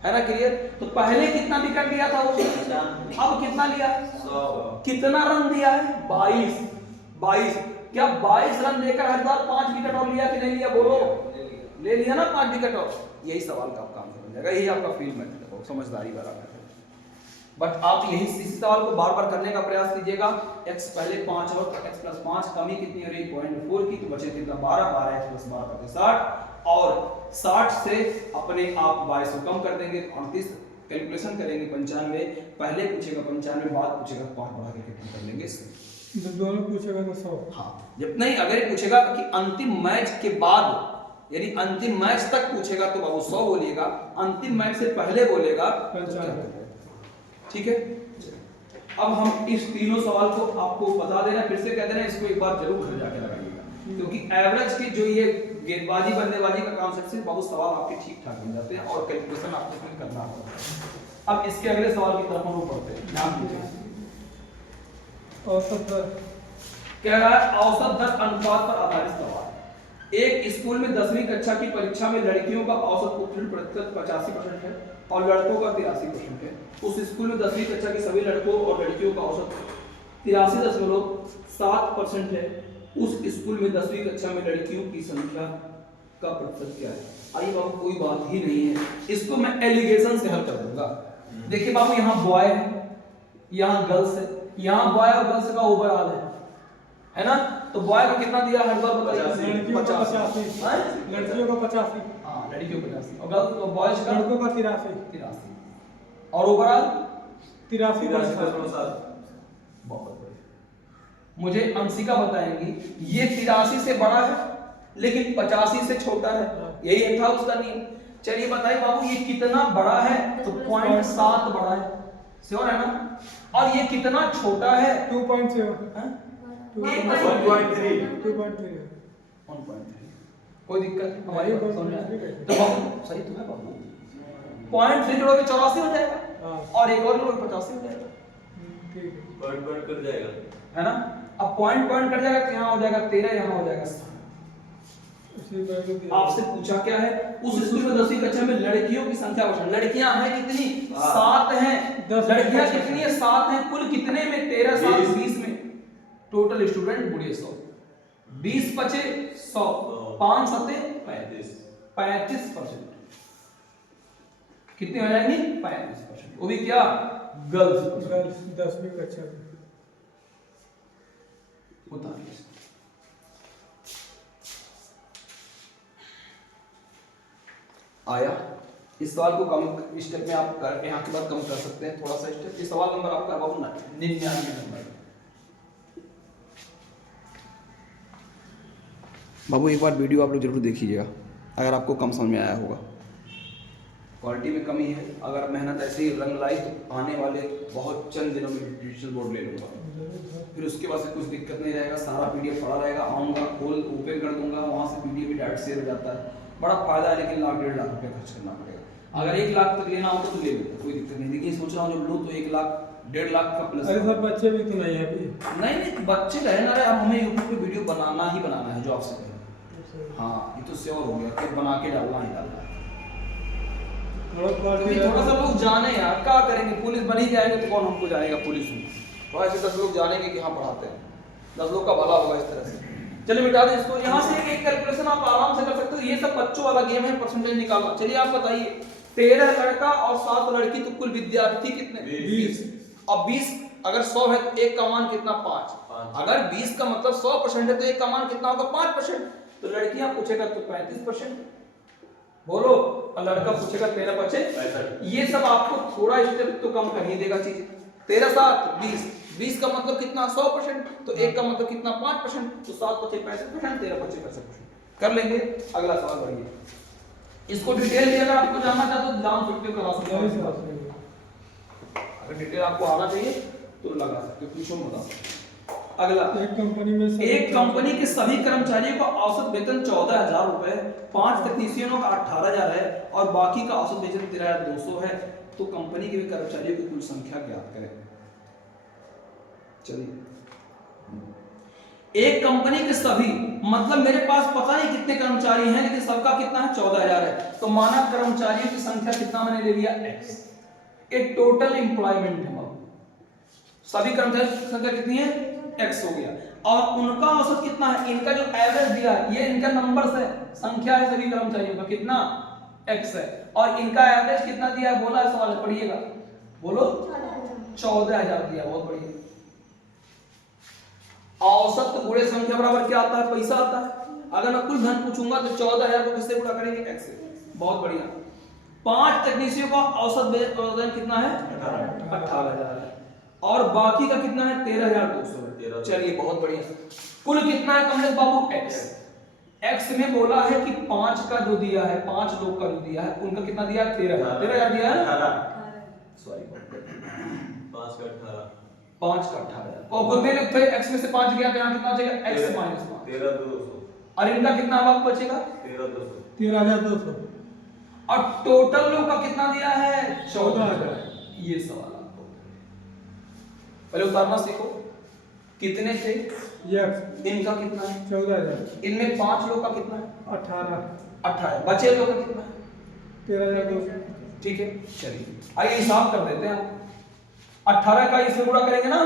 है ना क्लियर? तो पहले कितना विकेट लिया था वो, अब कितना लिया है? 100। कितना रन दिया है? 22। क्या 22 रन देकर हरिद्वार 5 विकेट और लिया कि नहीं लिया? बोलो, ले लिया ना 5 विकेट और। यही सवाल का आप काम समझ जाएगा, यही आपका फील्ड मेथड है, समझदारी वाला मेथड। बट आप यही इसी सवाल को बार बार करने का प्रयास कीजिएगा। x पहले 5 और x प्लस 5, कमी कितनी हो रही? 0.4 की, तो बचे कितना? 12 x प्लस 12 करते 60, और 60 से अपने आप 22 को कम कर देंगे, 38 कैलकुलेशन करेंगे 95, पहले पूछेगा 95, बाद पूछेगा 5 बढ़ा के कितना कर लेंगे? जब दोनों पूछेगा तो 100। हाँ, जब नहीं, अगर ये पूछेगा कि अंतिम मैच के बाद, यदि अंतिम मैच तक पूछेगा तो बाबू 100 बोलिएगा, अंतिम मैच से पहले बोलेगा 95। ठीक है, अब हम इस तीनों सवाल को आपको बता देना, फिर से कह देना, इसको एक बार जरूर घर जाके लगाइएगा, क्योंकि एवरेज की जो ये गेंदबाजी बल्लेबाजी का कॉन्सेप्ट से बहुत सवाल आपके ठीक ठाक बन जाते हैं और कैलकुलेशन आपको इसमें करना होगा। अब इसके अगले सवाल की तरफ हम लोग बढ़ते हैं, ध्यान दीजिए। औसत दर कह रहा है औसत दर अनुपात पर आधारित सवाल। एक स्कूल में 10वीं कक्षा की परीक्षा में लड़कियों का औसत उत्तीर्ण प्रतिशत 85% है और लड़कों का 83% है। उस स्कूल में 10वीं कक्षा के सभी लड़कों और लड़कियों का औसत 83.7% है। उस स्कूल में 10वीं कक्षा में लड़कियों की संख्या का प्रतिशत क्या है? आइए बाबू, कोई बात ही नहीं है, इसको मैं एलिगेशन से हल कर दूंगा। देखिए बाबू, यहाँ बॉय है, यहाँ गर्ल्स है, यहाँ बॉय और गर्ल्स का ओवरऑल है ना। तो बॉय को कितना दिया हर बार बताइए? 85। लड़कियों को 85। लड़कियों को 85 और गर्ल्स को, बॉयज का लड़कों का 83 और ओवरऑल 83%। बहुत बढ़िया। मुझे अंशिका बताएंगी ये 83 से बड़ा है लेकिन 85 से छोटा है, यही था उसका नियम। चलिए बताइए बाबू, ये कितना बड़ा है? तो 0.7 बड़ा है, श्योर है ना। और ये कितना छोटा है? 2.7 1.3 कोई दिक्कत हमारी बात समझ में? तो बाबू सही तो है बाबू, 0.3 जोड़ोगे 84 हो जाएगा, और एक और जोड़ोगे 85 हो जाएगा, ठीक है, पॉइंट कर जाएगा, है ना। अब पॉइंट कट जाएगा तो यहाँ हो जाएगा 13, यहाँ हो जाएगा 7। आपसे पूछा क्या है? उस स्कूल में 10वीं कक्षा में लड़कियों की संख्या बताओ। लड़कियां हैं कितनी? 7 हैं। लड़कियां कितनी है? 7 हैं। कुल कितने में? 13 7 20 में टोटल स्टूडेंट बोलिए 100, 20 बचे 100, 5 7 35%। कितनी हो जाएंगी? 35%। वो भी क्या? गर्ल्स 10वीं कक्षा में। उतारिए। आया? इस सवाल को कम स्टेप में आप कर, यहाँ के बाद कम कर सकते हैं थोड़ा सा स्टेप। इस सवाल नंबर आपका बाबू 99 नंबर। बाबू एक बार वीडियो आप लोग जरूर देखिएगा, अगर आपको कम समझ में आया होगा। क्वालिटी में कमी है, अगर मेहनत ऐसे ही रंग लाई तो आने वाले बहुत चंद दिनों में डिजिटल बोर्ड ले लूँगा, फिर उसके बाद से कुछ दिक्कत नहीं रहेगा, सारा पीडीएफ पड़ा रहेगा, आऊँगा खोल ओपन कर दूंगा, वहाँ से पीडीएफ भी डायरेक्ट शेयर हो जाता है। बड़ा फायदा है, लेकिन 1 लाख 1.5 लाख रुपये खर्च करना पड़ेगा। अगर 1 लाख तक लेना हो तो ले लो, कोई दिक्कत नहीं। देखिए सोच रहा हूँ जब लूँ तो 1 लाख 1.5 लाख का प्लस। अरे सर बच्चे भी तो नहीं है अभी। नहीं बच्चे रहे ना रहे, अब हमें यूट्यूब पे वीडियो बनाना ही बनाना है जो आपसे कहें। हाँ ये तो श्योर हो गया, फिर बना के डालना ही डालना है। थोड़ा सा लोग जाने यार, क्या करेंगे, पुलिस बन ही जाएंगे तो कौन हमको जाएगा पुलिस में। थोड़ा ऐसे 10 लोग जानेंगे कि हाँ पढ़ाते हैं, 10 लोग का भला होगा इस तरह से। चलिए मिटा दें इसको। यहाँ से एक कैलकुलेशन आप आराम से कर सकते हो। ये सब बच्चों वाला गेम है, परसेंटेज निकालना। चलिए आप बताइए 13 लड़का और 7 लड़की, तो कुल विद्यार्थी कितने? 20। अब 20 अगर 100 है तो एक का मान कितना? 5। अगर 20 का मतलब 100% है तो एक का मान कितना होगा? 5%। तो लड़कियां पूछेगा तो 35%, बोलो, और लड़का पूछेगा 13%। ये सब आपको थोड़ा स्टेप तो कम कर ही देगा चीज। 13 7 20, 20 का मतलब कितना? 100%, तो एक का मतलब कितना? 5%, तो 7 बचे 65%, 13 बचे 65%। कर लेंगे। अगला सवाल बढ़िए। इसको डिटेल में अगर आपको जानना चाहते हो जान सकते हो, करा सकते हो। अगर डिटेल आपको आना चाहिए तो लगा सकते हो, पूछो बता सकते हो। अगला, एक कंपनी के सभी कर्मचारियों का औसत वेतन 14,000 रुपए, 5 तकनीशियनों का 18,000 है और बाकी का औसत वेतन 13,200 है, तो कंपनी के कर्मचारियों की कुल संख्या ज्ञात करें। चलिए, एक कंपनी के सभी मतलब मेरे पास पता नहीं कितने कर्मचारी हैं, लेकिन सबका कितना है? 14,000 है, तो माना कर्मचारियों की संख्या कितना मैंने ले लिया? x। एक टोटल एम्प्लॉयमेंट है, सभी कर्मचारियों की संख्या कितनी है? x हो गया। और उनका औसत कितना है? इनका जो एवरेज दिया है, ये इनका नंबर्स है, संख्या है सभी कर्मचारियों का, कितना? x है। और इनका एवरेज कितना दिया है? बोला है सवाल, पढ़िएगा, बोलो। 14,000 दिया, बहुत बढ़िया। औसत गुणे संख्या बराबर क्या आता है? पैसा आता है। अगर मैं कुल धन पूछूंगा तो 14,000 को किससे गुणा करेंगे? x से। बहुत बढ़िया। 5 तकनीशियों का औसत वेतन कितना है? 18,000 है और बाकी का कितना है? 13,200 है। चलिए, बहुत बढ़िया। कुल कितना है कमलेश बाबू? x। x में बोला है कि 5 का जो दिया है, 5 लोग का जो दिया है, उनका कितना दिया है? 13,000 दिया है ना? सॉरी, 5 का 18,000 और बोलते हैं फिर x में से 5 गया तो यहां कितना बचेगा? x minus 5, 13,200। और इनका कितना बाबू बचेगा? 13,200 और टोटल लोग का कितना दिया है? 14,000। ये सवाल आपको पहले उतारना सीखो। कितने थे? इनका कितना है? 14,000। इनमें 5 लोग का कितना है? 18। बचे लोग का कितना है? 13,200। ठीक है, चलिए आइए हिसाब कर देते हैं। 18 का इससे गुणा करेंगे ना,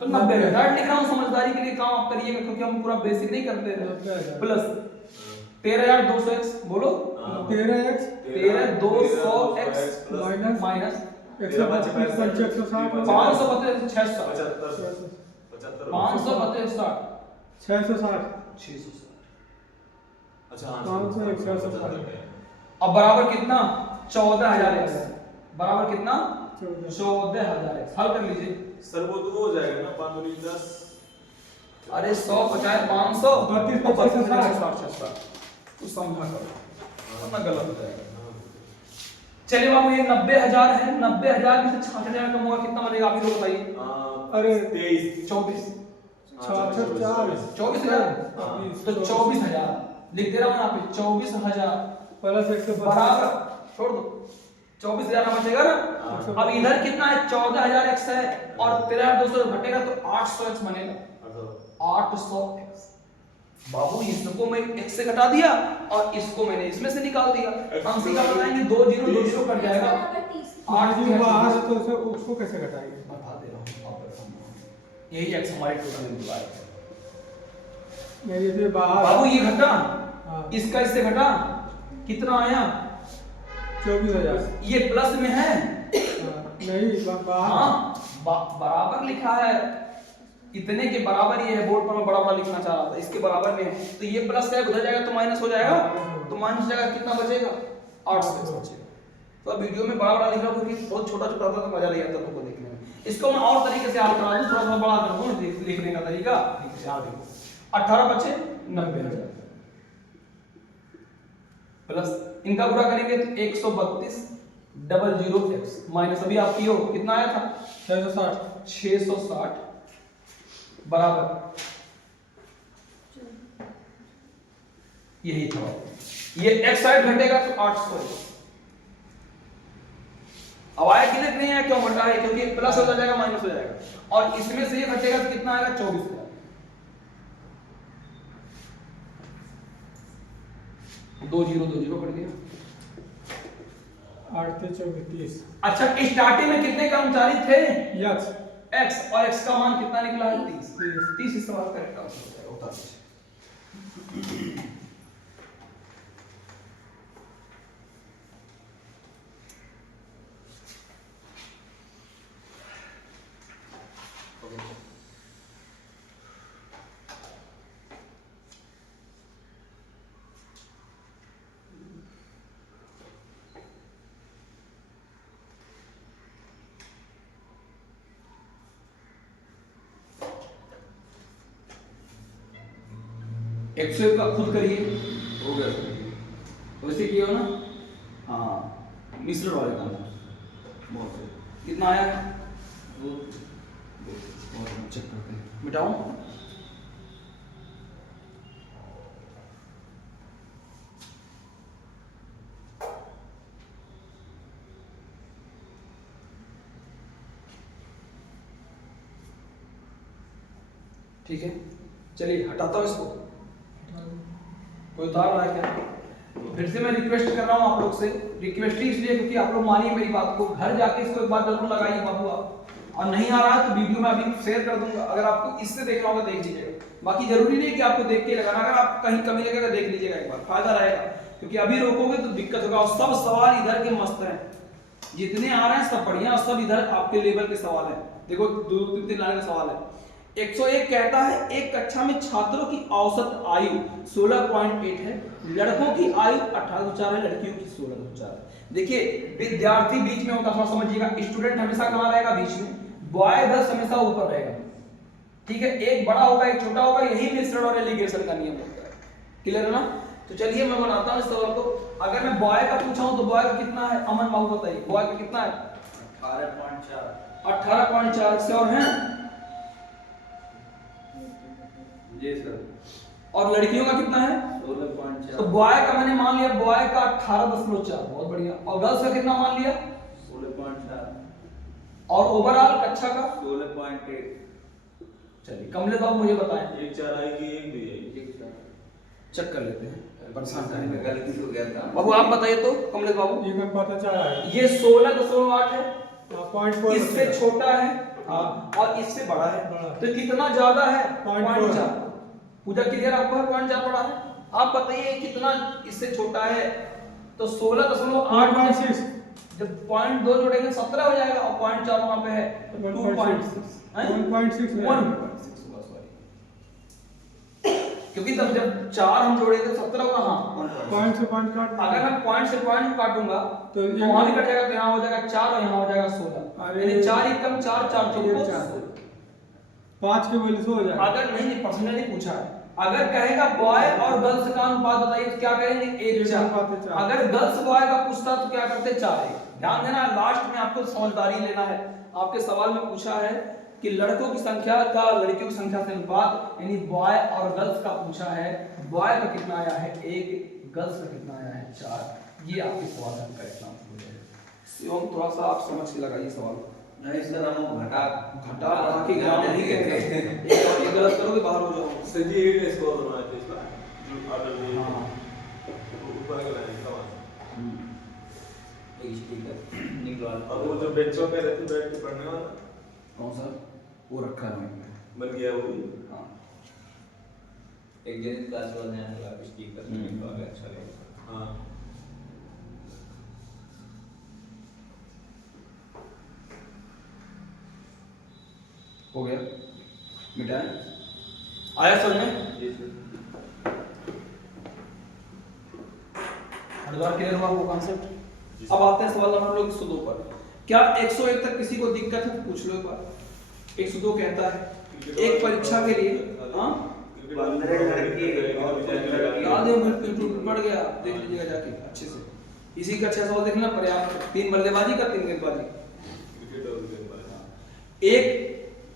तो 90। डायरेक्ट लिख रहा हूं, समझदारी के लिए काम आप करिएगा, क्योंकि हम पूरा बेसिक नहीं करते हैं। प्लस 13,200x, बोलो। 13x 13,200x minus 125 160 532 660 75 532 660 660। अच्छा हाँ, 500 160। अब बराबर कितना? 14,000x बराबर कितना? 14,000। 14,000x। हल कर लीजिए। सर वो तो हो जाएगा ना 5 दूनी 10। अरे 100 50 500 32 32 60 60 तो समझा करो, वरना गलत हो जाएगा। चलिए बाबू, ये 90,000 है, 90,000 में से 60,000 कम होगा, कितना बनेगा? आप ही लोग बताइए। अरे 23 24 24,000 तो 24,000 लिख दे रहा हूं यहाँ पे। 24,000 प्लस 125 बराबर, छोड़ दो, 24,000 बचेगा ना। अब इधर कितना है? 14,000x है और 13,200 घटेगा तो 800x बनेगा। 800x बाबू, इसको मैं x से घटा दिया और इसको मैंने इसमें से निकाल दिया। हम सीधा बताएंगे 2 0 2 0 कट जाएगा। 8 जो बाहर है तो उसको कैसे घटाएंगे? बता दे रहा हूं, यही x हमारे टोटल में है। नहीं, ये बाहर बाबू ये घटा, हाँ। इसका इससे घटा, कितना आया? 24,000। ये प्लस में है। नहीं, बाहर हाँ, बराबर लिखा है, इतने के बराबर ये है। बोर्ड पर मैं बड़ा बड़ा लिखना चाह रहा था, इसके बराबर में है, तो ये प्लस का उधर जाएगा तो माइनस हो जाएगा, तो माइनस हो जाएगा, कितना बचेगा? 800 बचेगा। तो वीडियो में बड़ा बड़ा लिख रहा हूं क्योंकि बहुत छोटा छोटा था तो मजा नहीं आता तुमको देखने में। इसको मैं और तरीके से याद करा दूं, थोड़ा सा बड़ा कर दूं लिखने का तरीका। ठीक है, याद देखो, 18 बचे 90,000 प्लस इनका गुणा करेंगे तो 132 00x माइनस अभी आप कियो कितना आया था? 660 बराबर यही था। ये x साइड घटेगा तो 800। अब आया कि नहीं है? क्यों घटा है? क्योंकि प्लस हो जाएगा माइनस हो जाएगा, और इसमें से ये घटेगा तो कितना आएगा? 24,000। 2 0 2 0 कट गया। 8 से 34। अच्छा, स्टार्टिंग में कितने कर्मचारी थे? यस x, और x का मान कितना निकला है? 30 इस सवाल करेक्ट आंसर होता है। 101 का खुद करिए, हो गया सर। वैसे किया हो ना, हाँ मिश्रण वाले का बहुत सही। कितना आया? बहुत चेक करते हैं, मिटाऊं? ठीक है, चलिए हटाता हूँ इसको। कोई उतार रहा है क्या? फिर से मैं रिक्वेस्ट कर रहा हूँ आप लोग से, रिक्वेस्ट ही इसलिए क्योंकि आप लोग मानिए मेरी बात को, घर जाके इसको एक बार जरूर लगाइए बाबू आप, और नहीं आ रहा है तो वीडियो में अभी शेयर कर दूंगा, अगर आपको इससे देखना होगा देख लीजिएगा, बाकी जरूरी नहीं कि आपको देख के लगाना, अगर आप कहीं कमी लगेगा देख लीजिएगा एक बार, फायदा रहेगा, क्योंकि अभी रोकोगे तो दिक्कत होगा। और सब सवाल इधर के मस्त हैं, जितने आ रहे हैं सब बढ़िया, और सब इधर आपके लेवल के सवाल है। देखो 2-3 लाइन का सवाल है। 101 कहता है एक कक्षा में छात्रों की औसत आयु 16.8 है, लड़कों की आयु 18.4 है, लड़कियों की 16.4 है। देखिए विद्यार्थी बीच में होता, थोड़ा समझिएगा, स्टूडेंट हमेशा कहां रहेगा? बीच में। बॉय 10 हमेशा ऊपर रहेगा, ठीक है, एक बड़ा होगा एक छोटा होगा, यही मिश्रण और एलिगेशन का नियम होता है। क्लियर है ना? तो चलिए मैं बनाता हूं इस सवाल को। अगर मैं बॉय का पूछा हूं तो बॉय का कितना है? अमन बाबू बताइए, बॉय का कितना है? 18.4। 18.4 से और हैं जी सर। और लड़कियों का कितना है? 16.4। तो बॉय का मैंने मान लिया, बॉय का 18.4, बहुत बढ़िया। और गर्ल्स का कितना मान लिया? 16.4। और ओवरऑल कक्षा का 16.8। चलिए कमलेश बाबू मुझे बताएं, एक 4 आएगी, एक भी आएगी। चेक कर लेते हैं, परेशान करेंगे। गलती हो गया था। बाबू आप बताइए तो, कमलेश बाबू। ये मैं पता चला है। ये 16.8 है, 0.4 इससे छोटा है और इससे बड़ा है, तो कितना ज्यादा है? 0.4। पूजा क्लियर आपको है? 0.4 बड़ा है। आप बताइए कितना इससे छोटा है? तो 16.8 में 8.6। जब 0.2 जोड़ेंगे 17 हो जाएगा, और 0.4 वहां पे है 2.6 1.6 में 1.6 होगा, सॉरी, क्योंकि तब जब 4 हम जोड़ेंगे तो 17 होगा। हाँ, पॉइंट से पॉइंट काट। अगर मैं पॉइंट से पॉइंट काटूंगा तो तो वहां भी कटेगा, तो यहाँ हो जाएगा 4 और यहाँ हो जाएगा 16, यानी 4 एकम 4 4 चौको 5 के वैल्यू से हो जाएगा। अगर नहीं पर्सनली नहीं पूछा है, अगर कहेगा बॉय और गर्ल्स का अनुपात बताइए तो क्या करेंगे? 1:4। अगर गर्ल्स बॉय का पूछता तो क्या करते? 4:1। ध्यान देना, लास्ट में आपको समझदारी लेना है। आपके सवाल में पूछा है कि लड़कों की संख्या का लड़कियों की संख्या से अनुपात, यानी बॉय और गर्ल्स का पूछा है। बॉय का कितना आया है? 1, गर्ल्स का कितना आया है? 4। ये आपके सवाल का करेक्ट आंसर हो जाएगा। शिवम थोड़ा सा आप समझ के लगाइए सवाल। नहीं सर, हम घटा बढ़ा के ग्राम नहीं कहेंगे, ये गलत करोगे बाहर हो जाओगे। सर जी एक स्कोर बनाए थे इसका, जो ऑर्डर में हाँ। ऊपर का लाइन का एक स्टिकर निकलवा। अब वो जो बेंचों पे रहते बैठ के पढ़ने वाला कौन सा? वो रखा है मैंने। बन गया वो भी। हाँ, एक गणित क्लास वाला नया लगा स्टिकर निकलवा के अच्छा लगेगा। हाँ हो गया, मिटाएं। आया समझ में? जी सर। हर क्लियर हुआ वो कॉन्सेप्ट। अब आते हैं सवाल नंबर 102 पर। क्या 101 तक किसी को दिक्कत है? पूछ लो एक बार। 102 कहता है एक परीक्षा के लिए, हाँ 15 लड़की और 15 लड़की। याद है, बिल्कुल पढ़ गया, देख लीजिएगा जाके अच्छे से। इसी का अच्छा सवाल देखना पर्याप्त। 3 बल्लेबाजी का 3 गेंदबाजी। क्रिकेट और गेंदबाजी। एक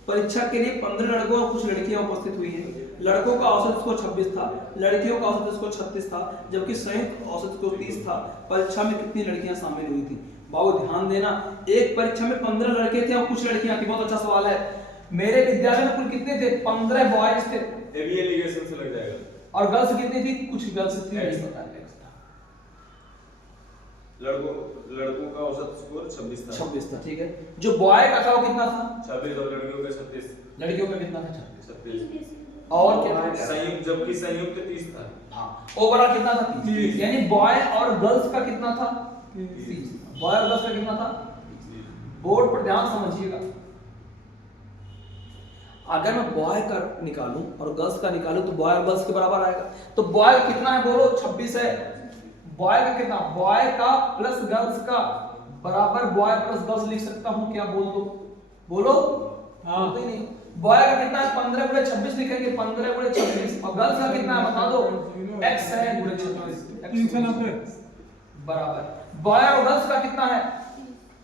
परीक्षा के लिए 15 लड़कों और कुछ लड़कियां उपस्थित हुई हैं। लड़कों का औसत स्कोर 26 था, लड़कियों का औसत स्कोर 36 था, जबकि संयुक्त औसत स्कोर 30 था। परीक्षा में कितनी लड़कियां शामिल हुई थी? बाबू ध्यान देना, एक परीक्षा में 15 लड़के थे और कुछ लड़कियां थी। बहुत अच्छा सवाल है। मेरे विद्यालय में कुल कितने थे? 15 बॉयज थे। ये भी एलिगेशन से लग जाएगा। और गर्ल्स कितनी थी? कुछ गर्ल्स थी, नहीं पता। लड़कों का औसत स्कोर 26 था। 26 था, ठीक है। जो बॉय का था वो कितना था? 26 और लड़कियों का 36। लड़कियों का कितना था? 36। और क्या था? संयुक्त, जबकि संयुक्त 30 था। हाँ, ओवरऑल कितना था? 30। यानी बॉय और गर्ल्स का कितना था? 30। बॉय और गर्ल्स का कितना था? बोर्ड पर ध्यान समझिएगा। अगर मैं बॉय का निकालूं और गर्ल्स का निकालूं तो बॉय और गर्ल्स के बराबर आएगा। तो बॉय कितना है बोलो? 26 है। बॉय का कितना? बॉय का प्लस गर्ल्स का बराबर बॉय प्लस गर्ल्स लिख सकता हूं क्या? बोल दो, बोलो। हाँ। बोलते ही नहीं। बॉय का कितना है 15 गुणे 26 लिखेंगे 15 गुणे 26 और गर्ल्स का कितना है बता दो x है गुणे 26 390 बराबर बॉय और गर्ल्स का कितना है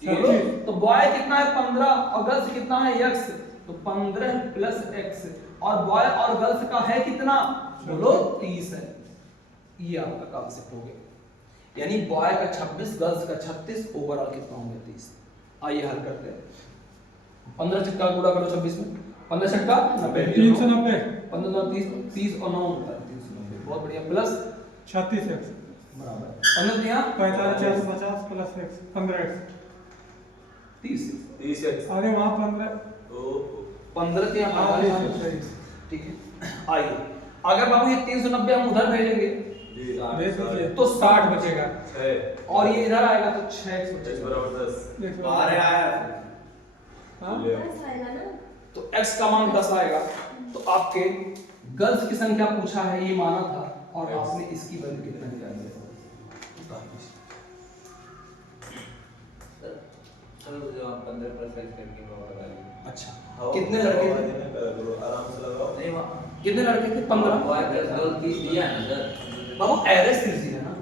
बोलो तो बॉय कितना है 15 और गर्ल्स कितना है x तो 15 प्लस x और बॉय और गर्ल्स का है कितना बोलो 30 है ये आपका कॉन्सेप्ट हो गया यानी बॉय का 26 गर्ल्स का 36 ओवरऑल कितना हो गया 30 आइए हल करते हैं 15 छक्का गुणा करो 26 में 15 छक्का 90 390 15 30 30 और 9 होता है 390 बहुत बढ़िया प्लस 36x बराबर 15 दिया 45 450 प्लस x 15x 30 30 एक्स अरे वहाँ 15 15 दिया हाँ, 45 ठीक है आइए अगर बाबू ये 390 हम उधर भेजेंगे जी भेज दीजिए। तो 60 बचेगा 6 और ये इधर आएगा तो 6x x बचेगा बराबर 10 अरे आया हाँ ले बस आएगा ना तो x का मान 10 आएगा तो आपके गर्ल्स की संख्या पूछा है ये माना था और आपने इसकी वैल्यू कितना निकाली है चलो जो हम 15 प्लस x करके वो लगा लेंगे अच्छा कितने लड़के थे आराम से लगाओ नहीं वहाँ कितने लड़के थे 15 बॉय प्लस गर्ल 30 दिया ना सर बाबू एवरेज 30 है ना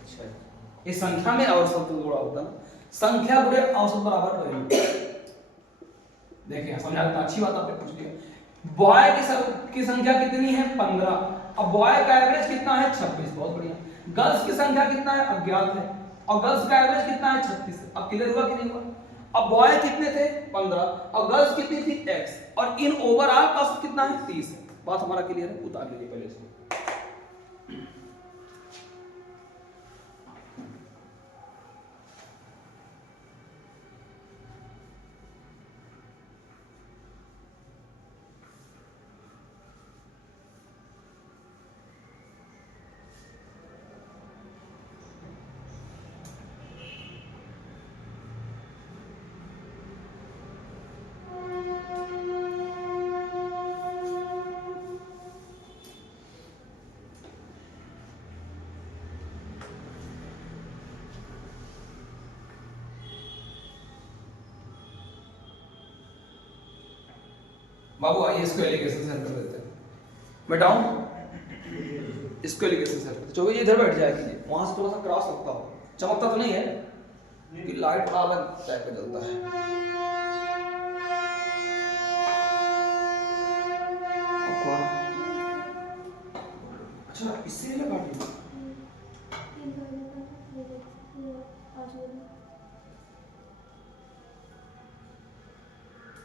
अच्छा इस संख्या में औसत तो जोड़ा होता है संख्या बुरे औसत बराबर वैल्यू देखिए समझा तो अच्छी बात आपने पूछ लिया बॉय की संख्या कितनी है 15 अब बॉय का एवरेज कितना है 26 बहुत बढ़िया गर्ल्स की संख्या कितना है अज्ञात है और गर्ल्स का एवरेज कितना है 36 अब क्लियर हुआ कि नहीं हुआ अब बॉय कितने थे 15 और गर्ल्स कितनी थी x और इन ओवरऑल का औसत कितना है 30 है बात हमारा क्लियर है उतार लीजिए पहले से बाबू आइए इसको एलिगेशन से हल कर देते हैं बैठाऊं इसको एलिगेशन से हल करते चलो ये इधर बैठ जाए कीजिए वहां से थोड़ा सा क्रॉस लगता हो चमकता तो नहीं है कि लाइट अलग टाइप का जलता है अब कौन अच्छा इससे लगा दी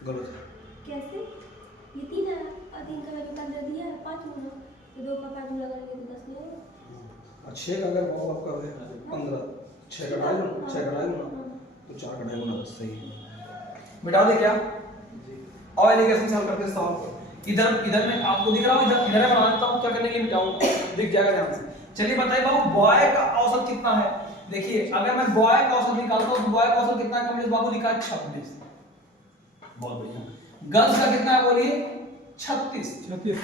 गलत है कैसे ये 3 है और 3 का वैल्यू 15 दिया है 5 गुना तो 2 का 5 गुना करेंगे तो 10 मिलेगा और 6 का अगर वो आप कर रहे 15 6 का ढाई गुना 6 का ढाई गुना तो 4 का ढाई गुना बस सही है मिटा दे क्या और एलिगेशन से हल करते हैं सवाल को इधर में आपको दिख रहा हो इधर मैं बना देता हूं क्या करने के लिए मिटाऊंगा दिख जाएगा ध्यान से चलिए बताइए बाबू बॉय का औसत कितना है देखिए अगर मैं बॉय का औसत निकालता हूं तो बॉय का औसत कितना है कमलेश बाबू लिखा है 26 बहुत बढ़िया गर्ल्स का कितना है बोलिए 36 36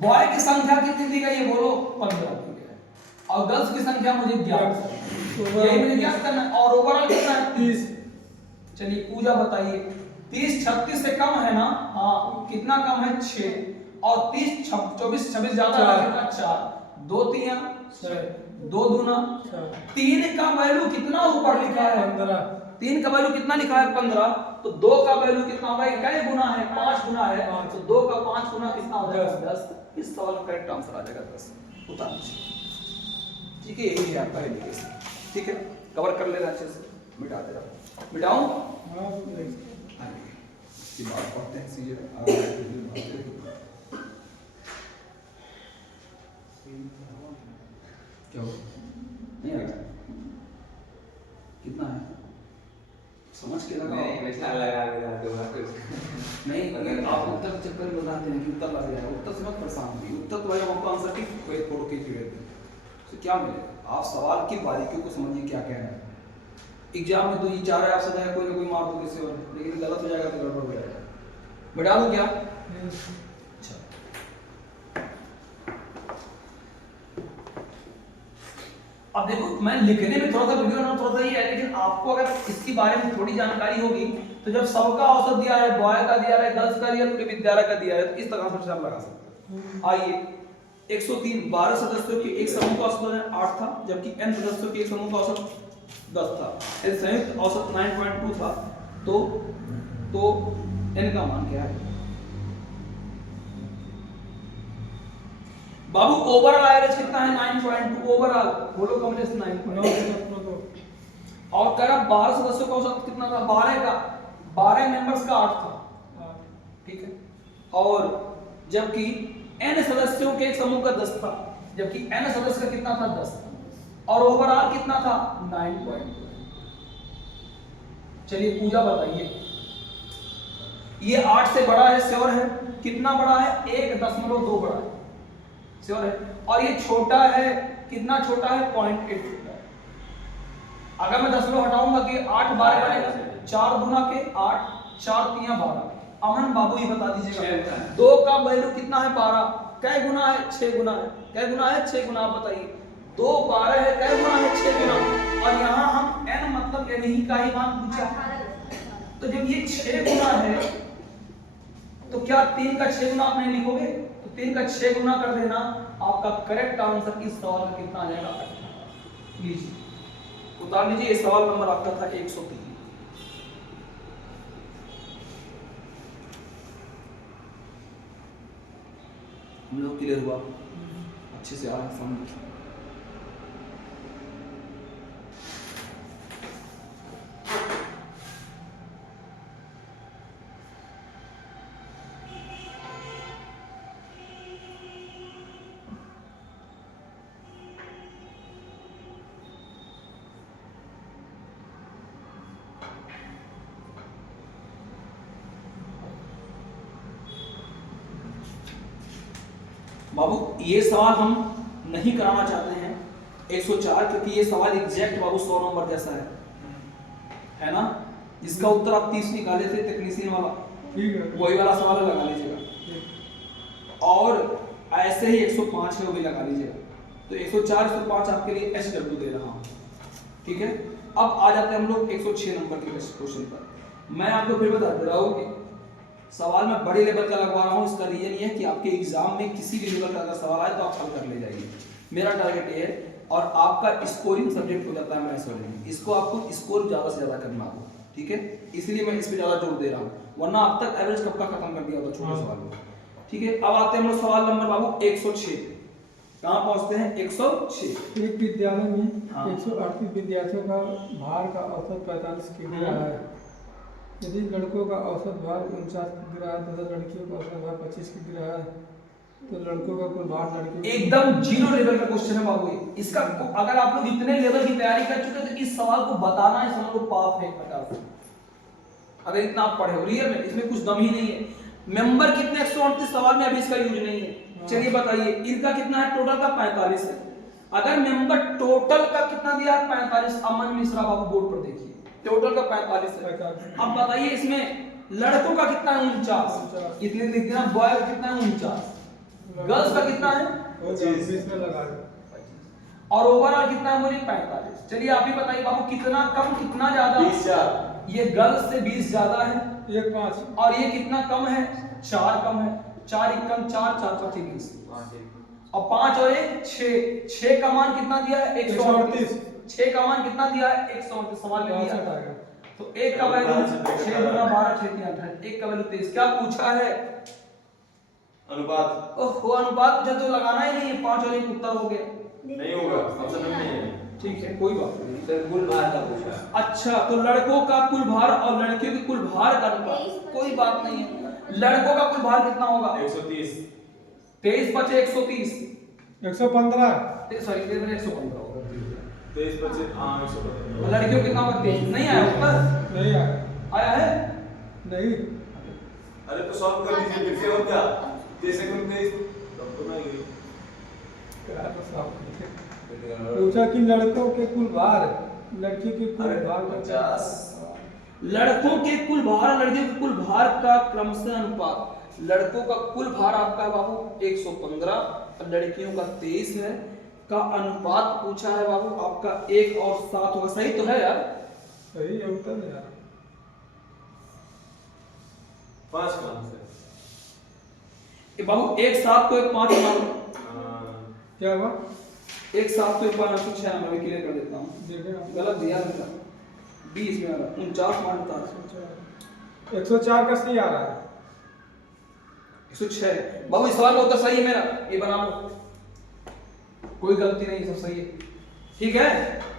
बॉय की संख्या कितनी दी गई है बोलो 15 दी गई है और गर्ल्स की संख्या मुझे ज्ञात है यही मुझे ज्ञात करना है और ओवरऑल कितना है 30 चलिए पूजा बताइए 30 36 से कम है ना हाँ कितना कम है 6 और 30 24 26 ज्यादा है कितना 4 2 3 6 2 दूना 3 का वैल्यू कितना ऊपर लिखा है 15 3 का वैल्यू कितना लिखा है 15 तो 2 का वैल्यू कितना होगा क्या गुना है 5 गुना है तो 2 का 5 गुना कितना हो जाएगा 10 इस सवाल का करेक्ट आंसर आ जाएगा 10 उतार लीजिए ठीक है यही है आपका एलिगेशन ठीक है कवर कर ले रहा अच्छे से मिटा दे रहा मिटाऊं हाँ की बात करते हैं सीधे क्या हो नहीं आ रहा कितना है समझ के लगाओ नहीं वैसा लगा के जाते हो कुछ नहीं अगर आप उत्तर के चक्कर में बताते हैं कि उत्तर लग जाएगा उत्तर से मत परेशान होइए उत्तर तो भाई हम आपको आंसर ठीक कोई तोड़ के दे देते हैं तो क्या मिलेगा आप सवाल की बारीकियों को समझिए क्या कह रहे हैं एग्जाम में तो ये चाह रहा है आपसे कोई ना कोई मार दो किसी और लेकिन गलत हो जाएगा तो गड़बड़ हो जाएगा बैठा दूं क्या अच्छा अब देखो मैं लिखने में थोड़ा सा वीडियो ना थोड़ा सा ही है, लेकिन आपको अगर इसके बारे में थोड़ी जानकारी होगी तो जब सबका औसत दिया है, बॉय का दिया है, गर्ल्स का दिया है, पूरे विद्यालय का दिया है, तो इस तरह से आप लगा सकते हैं। आइए 103 12 सदस्यों के एक समूह का औसत 8 था, जबकि n सदस्यों के एक समूह का औसत 10 था। इस संयुक्त औसत 9.2 था। तो n का मान क्या है बाबू? ओवरऑल एवरेज कितना है? 9.2 ओवरऑल। बोलो कमलेश 9.2। और कह रहा 12 सदस्यों का औसत कितना था? 12 का 12 मेंबर्स का 8 था, ठीक है। और जबकि n सदस्यों के एक समूह का 10 था, जबकि n सदस्य का कितना था? 10 था। और ओवरऑल कितना था? 9.2। चलिए पूजा बताइए, ये 8 से बड़ा है, श्योर है? कितना बड़ा है? 1.2 बड़ा है, श्योर है? और ये छोटा है, कितना छोटा है? 0.8 छोटा है। अगर मैं 10 हटाऊंगा तो ये 8 12 बनेगा, 4 गुना के 8, 4 3 12। अमन बाबू ये बता दीजिएगा 2 का वैल्यू कितना है? 12। कै गुना है? 6 गुना है। कै गुना है? 6 गुना। आप बताइए 2 12 है, कै गुना है? 6 गुना। और यहाँ हम n मतलब n ही का ही मान पूछा, तो जब ये 6 गुना है तो क्या 3 का 6 गुना आप नहीं लिखोगे? तो 3 का 6 गुना कर देना, आपका करेक्ट आंसर इस सवाल का कितना आ जाएगा? 18। लीजिए उतार लीजिए, ये सवाल नंबर आपका था 103। हम लोग क्लियर हुआ? अच्छे से आ रहा है समझ? बाबू ये सवाल हम नहीं कराना चाहते हैं 104, क्योंकि ये सवाल एग्जैक्ट बाबू 100 नंबर जैसा है ना? जिसका उत्तर आप 30 निकाले थे टेक्नीशियन वाला, ठीक है, वही वाला सवाल लगा लीजिएगा। और ऐसे ही 105 है, वो भी लगा लीजिएगा। तो 104 105 आपके लिए SW दे रहा हूँ, ठीक है। अब आ जाते हैं हम लोग 106 नंबर के क्वेश्चन पर। मैं आपको फिर बता दे रहा हूँ कि सवाल मैं बड़े लेवल का लगवा रहा हूँ। इसका रीजन ये है कि आपके एग्जाम में किसी भी लेवल का अगर सवाल आए तो आप हल कर ले जाइए, मेरा टारगेट ये है। और आपका स्कोरिंग सब्जेक्ट हो जाता है मैथ्स में, इसको आपको स्कोर ज्यादा से ज्यादा करना हो, ठीक है। इसलिए मैं इस पे ज्यादा जोर दे रहा हूँ, वरना अब तक एवरेज कब का खत्म कर दिया होता छोटे सवाल में, ठीक है। अब आते हैं हम लोग सवाल नंबर बाबू 106। कहाँ पहुँचते हैं? 106। एक विद्यालय में हाँ। 138 विद्यार्थियों का भार का औसत 45 किलो है। यदि लड़कों का औसत भार 49 किलो है तथा लड़कियों का औसत भार 25 किलो है, तो लड़कों का कुल भार लड़कियों एकदम जीरो लेवल का क्वेश्चन है बाबू ये। इसका अगर आप लोग इतने लेवल की तैयारी कर चुके हैं तो इस सवाल को बताना है समझ लो पाप है एक प्रकार से, अगर इतना आप पढ़े हो। रियल में इसमें कुछ दम ही नहीं है। मेंबर कितने 138 सवाल में अभी इसका यूज नहीं है। चलिए बताइए इनका कितना है? टोटल का 45 है। अगर मेंबर टोटल का कितना दिया है? 45। अमन मिश्रा बाबू बोर्ड पर देखिए, टोटल का 45 है। अब बताइए इसमें लड़कों का कितना है? 49। इतने लिख देना। बॉय का कितना है? 49। गर्ल्स का कितना है? 25 में लगा दो। और ओवरऑल कितना है? बोलिए 45। चलिए आप ही बताइए बाबू कितना कम कितना ज्यादा? 20। ये गर्ल्स से 20 ज्यादा है। 1 5 और ये कितना कम है? 4 कम है। 4 1 4 4 4 20 और 5 और 1 6। 6 का मान कितना दिया है? 138। 6 का मान कितना दिया है? 138 सवाल में दिया है। तो 1 का वैल्यू 6 गुना 12 6 3 18। 1 का वैल्यू 23। क्या पूछा है? अनुपात। ओहो अनुपात मुझे तो लगाना ही नहीं है। 5 और 1 उत्तर हो गया। नहीं होगा, ऑप्शन में नहीं है। ठीक है कोई बात नहीं। सर कुल भार का पूछा। अच्छा तो लड़कों का कुल भार और लड़कियों के कुल भार का अनुपात कोई बात नहीं है। लड़कों का कुल भार कितना होगा? 130। 23 बचे 130। 115 सॉरी 115 होगा। 23 25 हाँ 115। और लड़कियों कितना होगा? 23 नहीं आया ऊपर? नहीं आया। आया है? नहीं। अरे तो सॉल्व कर दीजिए फिर से। और क्या 23 सेकंड 23 तब तो नहीं पूछा कि लड़कों के कुल भार लड़कियों के कुल अरे भार का 50। लड़कों के कुल भार लड़कियों के कुल भार का क्रमशः अनुपात। लड़कों का कुल भार आपका है बाबू 115 और लड़कियों का 23 है। का अनुपात पूछा है बाबू आपका 1 और 7 होगा, सही तो है यार? सही है उत्तर यार। 5 मान से ये बाबू 1 7 को 1 5 मान लो। क्या हुआ? 1 7 को 1 5 6 मैं क्लियर कर देता हूँ। देखें गलत दिया मेरा, 20 में आ रहा 49 मानता है। 104 का सही आ रहा है। 106 बाबू इस सवाल का उत्तर सही है मेरा, ये बना लो, कोई गलती नहीं, सब सही है। ठीक है,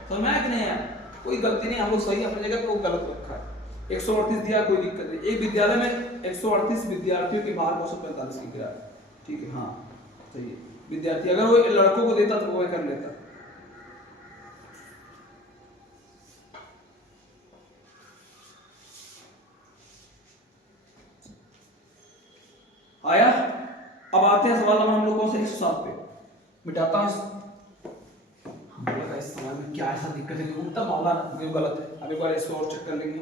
समझ में आया कि नहीं आया? कोई गलती नहीं, हम लोग सही अपनी जगह पे, वो गलत रखा है। 138 दिया, कोई दिक्कत नहीं। एक विद्यालय में 138 विद्यार्थियों के भार 245 की गिरा है। ठीक है, हाँ सही है। विद्यार्थी अगर वो लड़कों को देता तो वो कर लेता। आया? अब आते हैं सवाल नंबर हम लोग कौन से 107 पे। मिटाता हूं हमको लगा इस सवाल में क्या ऐसा दिक्कत है, उत्तर मामला जो गलत है। अब एक बार इसको और चेक कर लेंगे।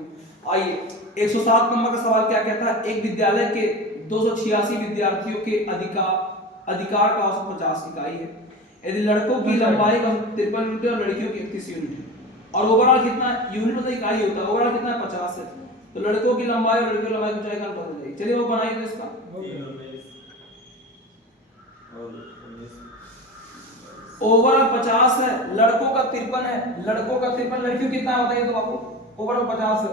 आइए 107 नंबर का सवाल क्या कहता है? एक विद्यालय के 286 विद्यार्थियों के अधिकार का औसत 50 इकाई है। यदि लड़कों की लंबाई का 53 यूनिट और लड़कियों की 31 यूनिट है और ओवरऑल कितना यूनिट मतलब इकाई होता है, ओवरऑल कितना है 50 है, तो लड़कों की लंबाई और लड़कियों की लंबाई की ऊंचाई का अनुपात हो जाएगी। चलिए वो बनाइए तो इसका ओवरऑल 50 है, लड़कों का 53 है, लड़कों का 53, लड़कियों कितना होता है? तो आपको ओवरऑल 50 है,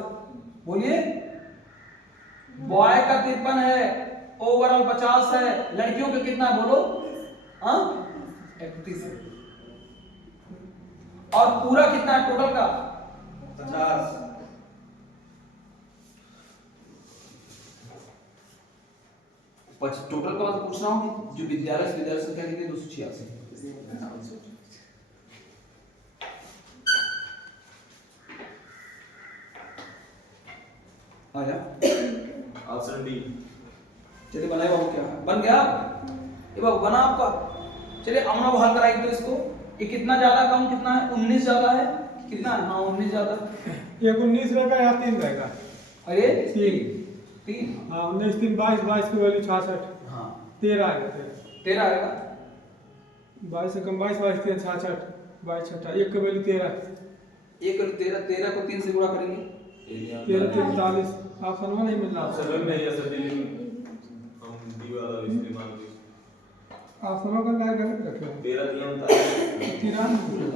बोलिए। बॉय का 53 है, ओवरऑल 50 है, लड़कियों का कितना बोलो? हाँ 31 है। और पूरा कितना है टोटल का? 50। टोटल का बात पूछ रहा हूँ, जो विद्यालय संख्या कितनी? 286। आया ऑप्शन डी। चलिए बनाए बाबू, क्या है? बन गया? ये बाबू बना आपका। चलिए अमना को हल कराएंगे तो इसको, ये कितना ज्यादा कम कितना है? 19 ज्यादा है, कितना है? हाँ 19 ज्यादा। एक 19 रहेगा या 3 रहेगा? अरे 3। हाँ 19 3 22, 22 की वैल्यू 66। हाँ 13 आएगा। 13 आएगा। 22 से कम 22, 22 3 66, 22 छठा, एक की वैल्यू 13। 1 और 13, 13 को 3 से गुणा करेंगे 13 43। ऑप्शन में नहीं मिल रहा। ऑप्शन में है सर, हम डी वाला इस्तेमाल करें। ऑप्शनों का क्या गलत रखे हैं? 13 3 था। 93।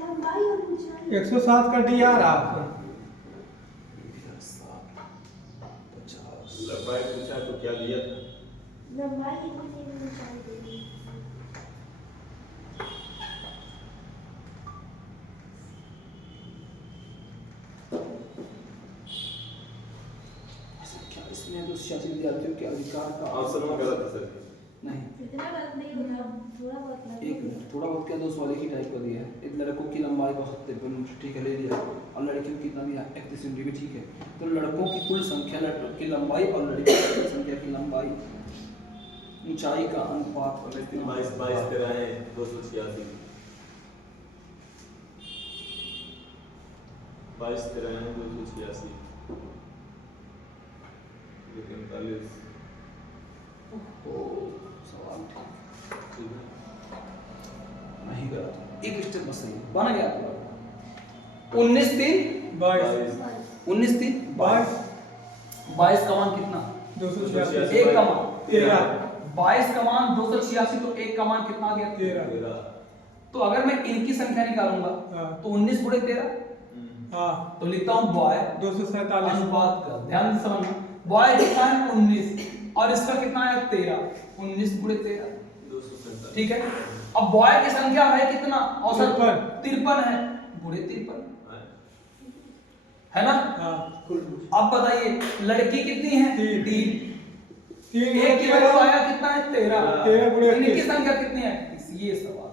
लंबाई और ऊंचाई 107 का डी आ रहा है। लंबाई पूछा तो क्या दिया था? लंबाई कितनी है, ऊंचाई कितनी है? इसमें 286 विद्यार्थियों के अधिकार का ऑप्शन में गलत है सर। नहीं, इतना गलत नहीं होता, थोड़ा बहुत लगा। एक मिनट, थोड़ा बहुत क्या? 2 सवाल एक ही टाइप का दिया है। एक लड़कों की लंबाई का 53, ठीक है ले लिया, और लड़कियों की कितना दिया? 31 यूनिट भी ठीक है। तो लड़कों की कुल संख्या, लड़कों की लंबाई और लड़कियों की कुल संख्या की लंबाई ऊंचाई का अनुपात 22 22 13 है 286। 22 13 है 286। लेकिन 45 ओ सवाल ठीक है नहीं गलत, एक स्टेप बस सही बना गया आपका। 19 3 22 19 3 22 22 का मान कितना? 286। एक का मान 13। 22 का मान 286, तो एक का मान कितना आ गया? 13। तो अगर मैं इनकी संख्या निकालूंगा हाँ। तो 19 गुणे 13, हाँ तो लिखता हूं बॉय 247। अनुपात का, ध्यान से समझना, बॉय कितना है? 19 और इसका कितना है? 13। 19 गुणे 13, 247। ठीक है। अब बॉय की संख्या है कितना? औसत 53 है, गुणे 53 है ना? हाँ अब बताइए लड़की कितनी है? 3। एक की वैल्यू आया कितना है? 13। 13 गुणे इनकी संख्या कितनी है? ये सवाल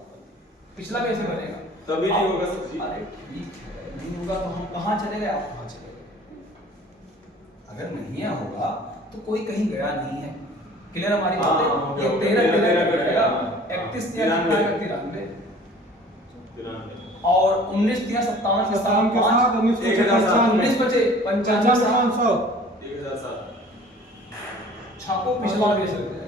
पिछला कैसे बनेगा? तभी नहीं होगा सर जी। अरे ठीक है, नहीं होगा तो हम कहाँ चले गए? आप कहाँ चले गए? अगर नहीं होगा तो कोई कहीं गया नहीं है। क्लियर हमारी बात है? ये 13 करेगा 31 93 और 19 57 के साथ 5 19 19 बचे 95 500। 1007। छापो पिछला भी सकते हैं।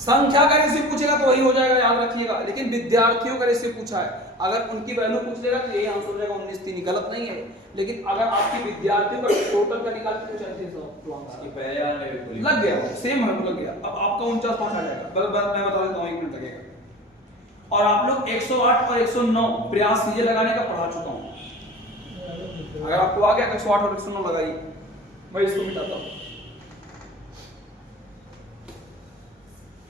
संख्या का रेशियो पूछेगा तो वही हो जाएगा, याद रखिएगा। लेकिन विद्यार्थियों का रेशियो पूछा है, अगर उनकी वैल्यू पूछ लेगा तो यही आंसर हो जाएगा 19 गलत नहीं है। लेकिन अगर आपकी विद्यार्थियों का टोटल का निकाल के पूछा इसकी पहले वाले में पूरी लग गया, सेम रंग लग गया। अब आपका 49 पहुंचा जाएगा, बस मैं बता देता हूं, 1 मिनट लगेगा। और आप लोग 108 और 109 प्रयास कीजिए लगाने का, पढ़ा चुका हूं। अगर आपको आ गया तो 108 और 109 लगाइए, मैं इसको मिटाता हूं।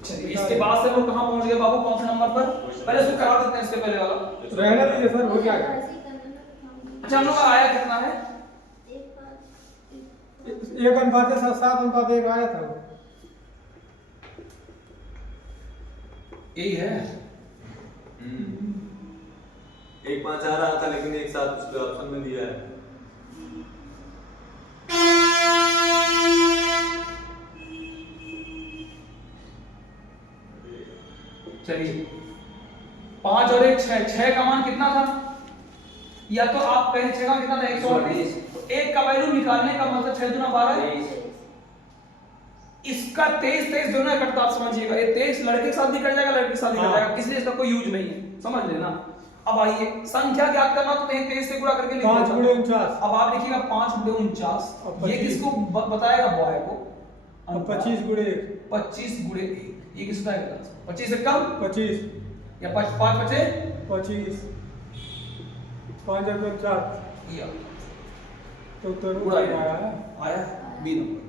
चलिए, इसके बाद से वो कहां पहुंच गए बाबू, कौन से नंबर पर? पहले इसको करा देते हैं, इसके पहले वाला रहने दीजिए सर, हो जाएगा। अच्छा, हम लोग का आया कितना है? 1:7 आया था वो। यही है। 1-5 आ रहा था, लेकिन एक साथ उसके ऑप्शन में दिया है। चलिए, 5 और 1 6, 6 का मान कितना था? या तो आप कहें 6 का कितना था? 120। तो 1 का वैल्यू निकालने का मतलब 6 दूना 12। इसका 23 दोनों में कटता, आप समझिएगा। ये 23 लड़के के साथ भी कट जाएगा, लड़के के साथ भी कट जाएगा, इसलिए इसका कोई यूज नहीं है, समझ लेना। अब आइए संख्या ज्ञात करना, तो 23 से गुणा करके लिख 5 गुणे 49। अब आप लिखिएगा 5 गुणे 49। ये किसको बताएगा? बॉय को। अब 25 गुणे 1। 25 गुणे 1, ये किसका है? 25 से कम 25 या 5 बचे 25 5 और 4 या तो उत्तर पूरा आया। बी नंबर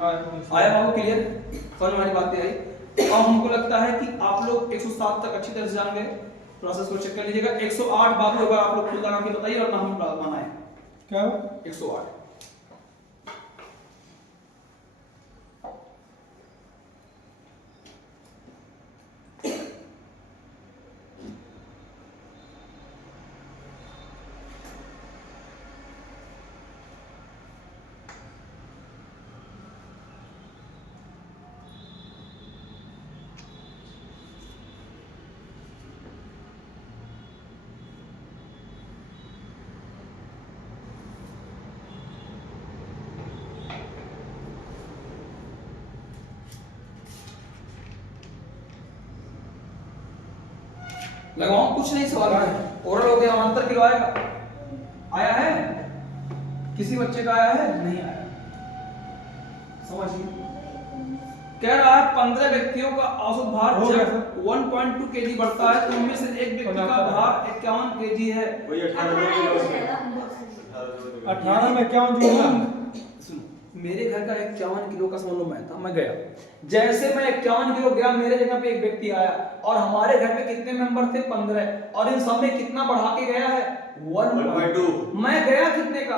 आया। आया बाबू, क्लियर? समझ में हमारी बातें आई। अब हमको लगता है कि आप लोग 107 तक अच्छी तरह से जान गए। प्रोसेस को चेक कर लीजिएगा। 108 बाबू अगर आप लोग खुद लगा के बताइए, और हम बनाए क्या 108। लगाओ, कुछ नहीं, सवाल है ओरल हो गया। अंतर किलो आएगा, आया है? किसी बच्चे का आया है? नहीं आया। समझिए, कह रहा है 15 व्यक्तियों का औसत भार जब 1.2 केजी बढ़ता है तो उनमें से एक व्यक्ति का भार 51 केजी है। वही 18 में 51 जोड़ना। सुनो, मेरे घर का 51 किलो का समझ लो मैं था, मैं गया। जैसे मैं 51 किलो गया, मेरे जगह पे एक व्यक्ति आया, और हमारे घर पे कितने मेंबर थे? 15, और इन सब में कितना बढ़ा के गया है? 1.2। मैं गया कितने का?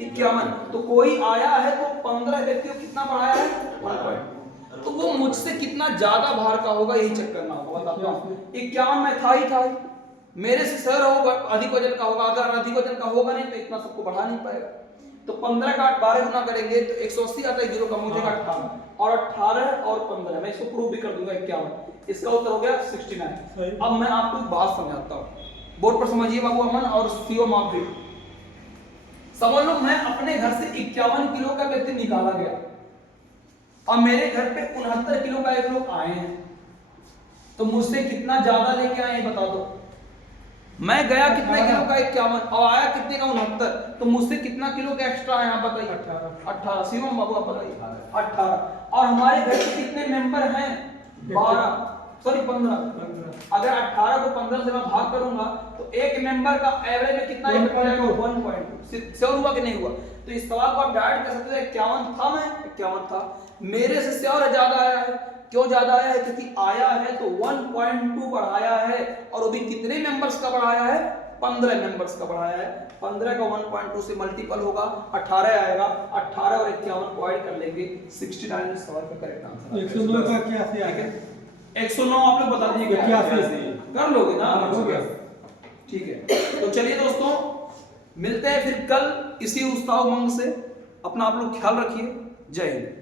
51। तो कोई आया है तो 15 व्यक्तियों कितना बढ़ाया है? 1.2। तो वो मुझसे कितना ज्यादा भार का होगा, यही चेक करना होगा। बताता हूं, 51 में था ही था, मेरे से सर होगा, अधिक वजन का होगा। अगर अधिक वजन का होगा नहीं तो इतना सबको बढ़ा नहीं पाएगा। तो 15 का 12 गुना करेंगे तो 180 आता है, 0 कम हो जाएगा 18, और 18 और 15 मैं इसको प्रूव भी कर दूंगा 51। इसका उत्तर हो गया 69। अब मैं आपको एक बात समझाता हूँ, बोर्ड पर समझिए बाबू अमन और सीओ माप भी समझ लो। मैं अपने घर से 51 किलो का व्यक्ति निकाला गया, और मेरे घर पे 69 किलो का एक लोग आए हैं, तो मुझसे कितना ज्यादा लेके आए बता दो। मैं गया कितने किलो का 51 और आया कितने का 69, तो मुझसे कितना किलो का एक्स्ट्रा आया बताइए? 18। शिवम बाबू आप बताइए 18। और हमारे घर पे कितने मेंबर हैं? 15। अगर 18 को 15 से मैं भाग करूंगा तो एक मेंबर का एवरेज में कितना इफेक्ट आएगा? 1.2। श्योर हुआ कि नहीं हुआ? तो इस सवाल को आप डायरेक्ट कर सकते हैं 51 था, मैं 51 था, मेरे से श्योर ज्यादा आया है। क्यों ज्यादा आया है? क्योंकि आया है तो 1.2 बढ़ाया है, और वो भी कितने मेंबर्स का बढ़ाया है? 15 मेंबर्स का बढ़ाया है। 15 का 1.2 से मल्टीपल होगा, 18 आएगा। 18 और 51 को ऐड कर लेंगे, 69 इस सवाल का करेक्ट आंसर। 109 का क्या से आएगा? 109 आप लोग बता दीजिए क्या कर लोगे ना? हो गया, ठीक है। तो चलिए दोस्तों, मिलते हैं फिर कल इसी उत्साह उमंग से। अपना आप लोग ख्याल रखिए। जय हिंद।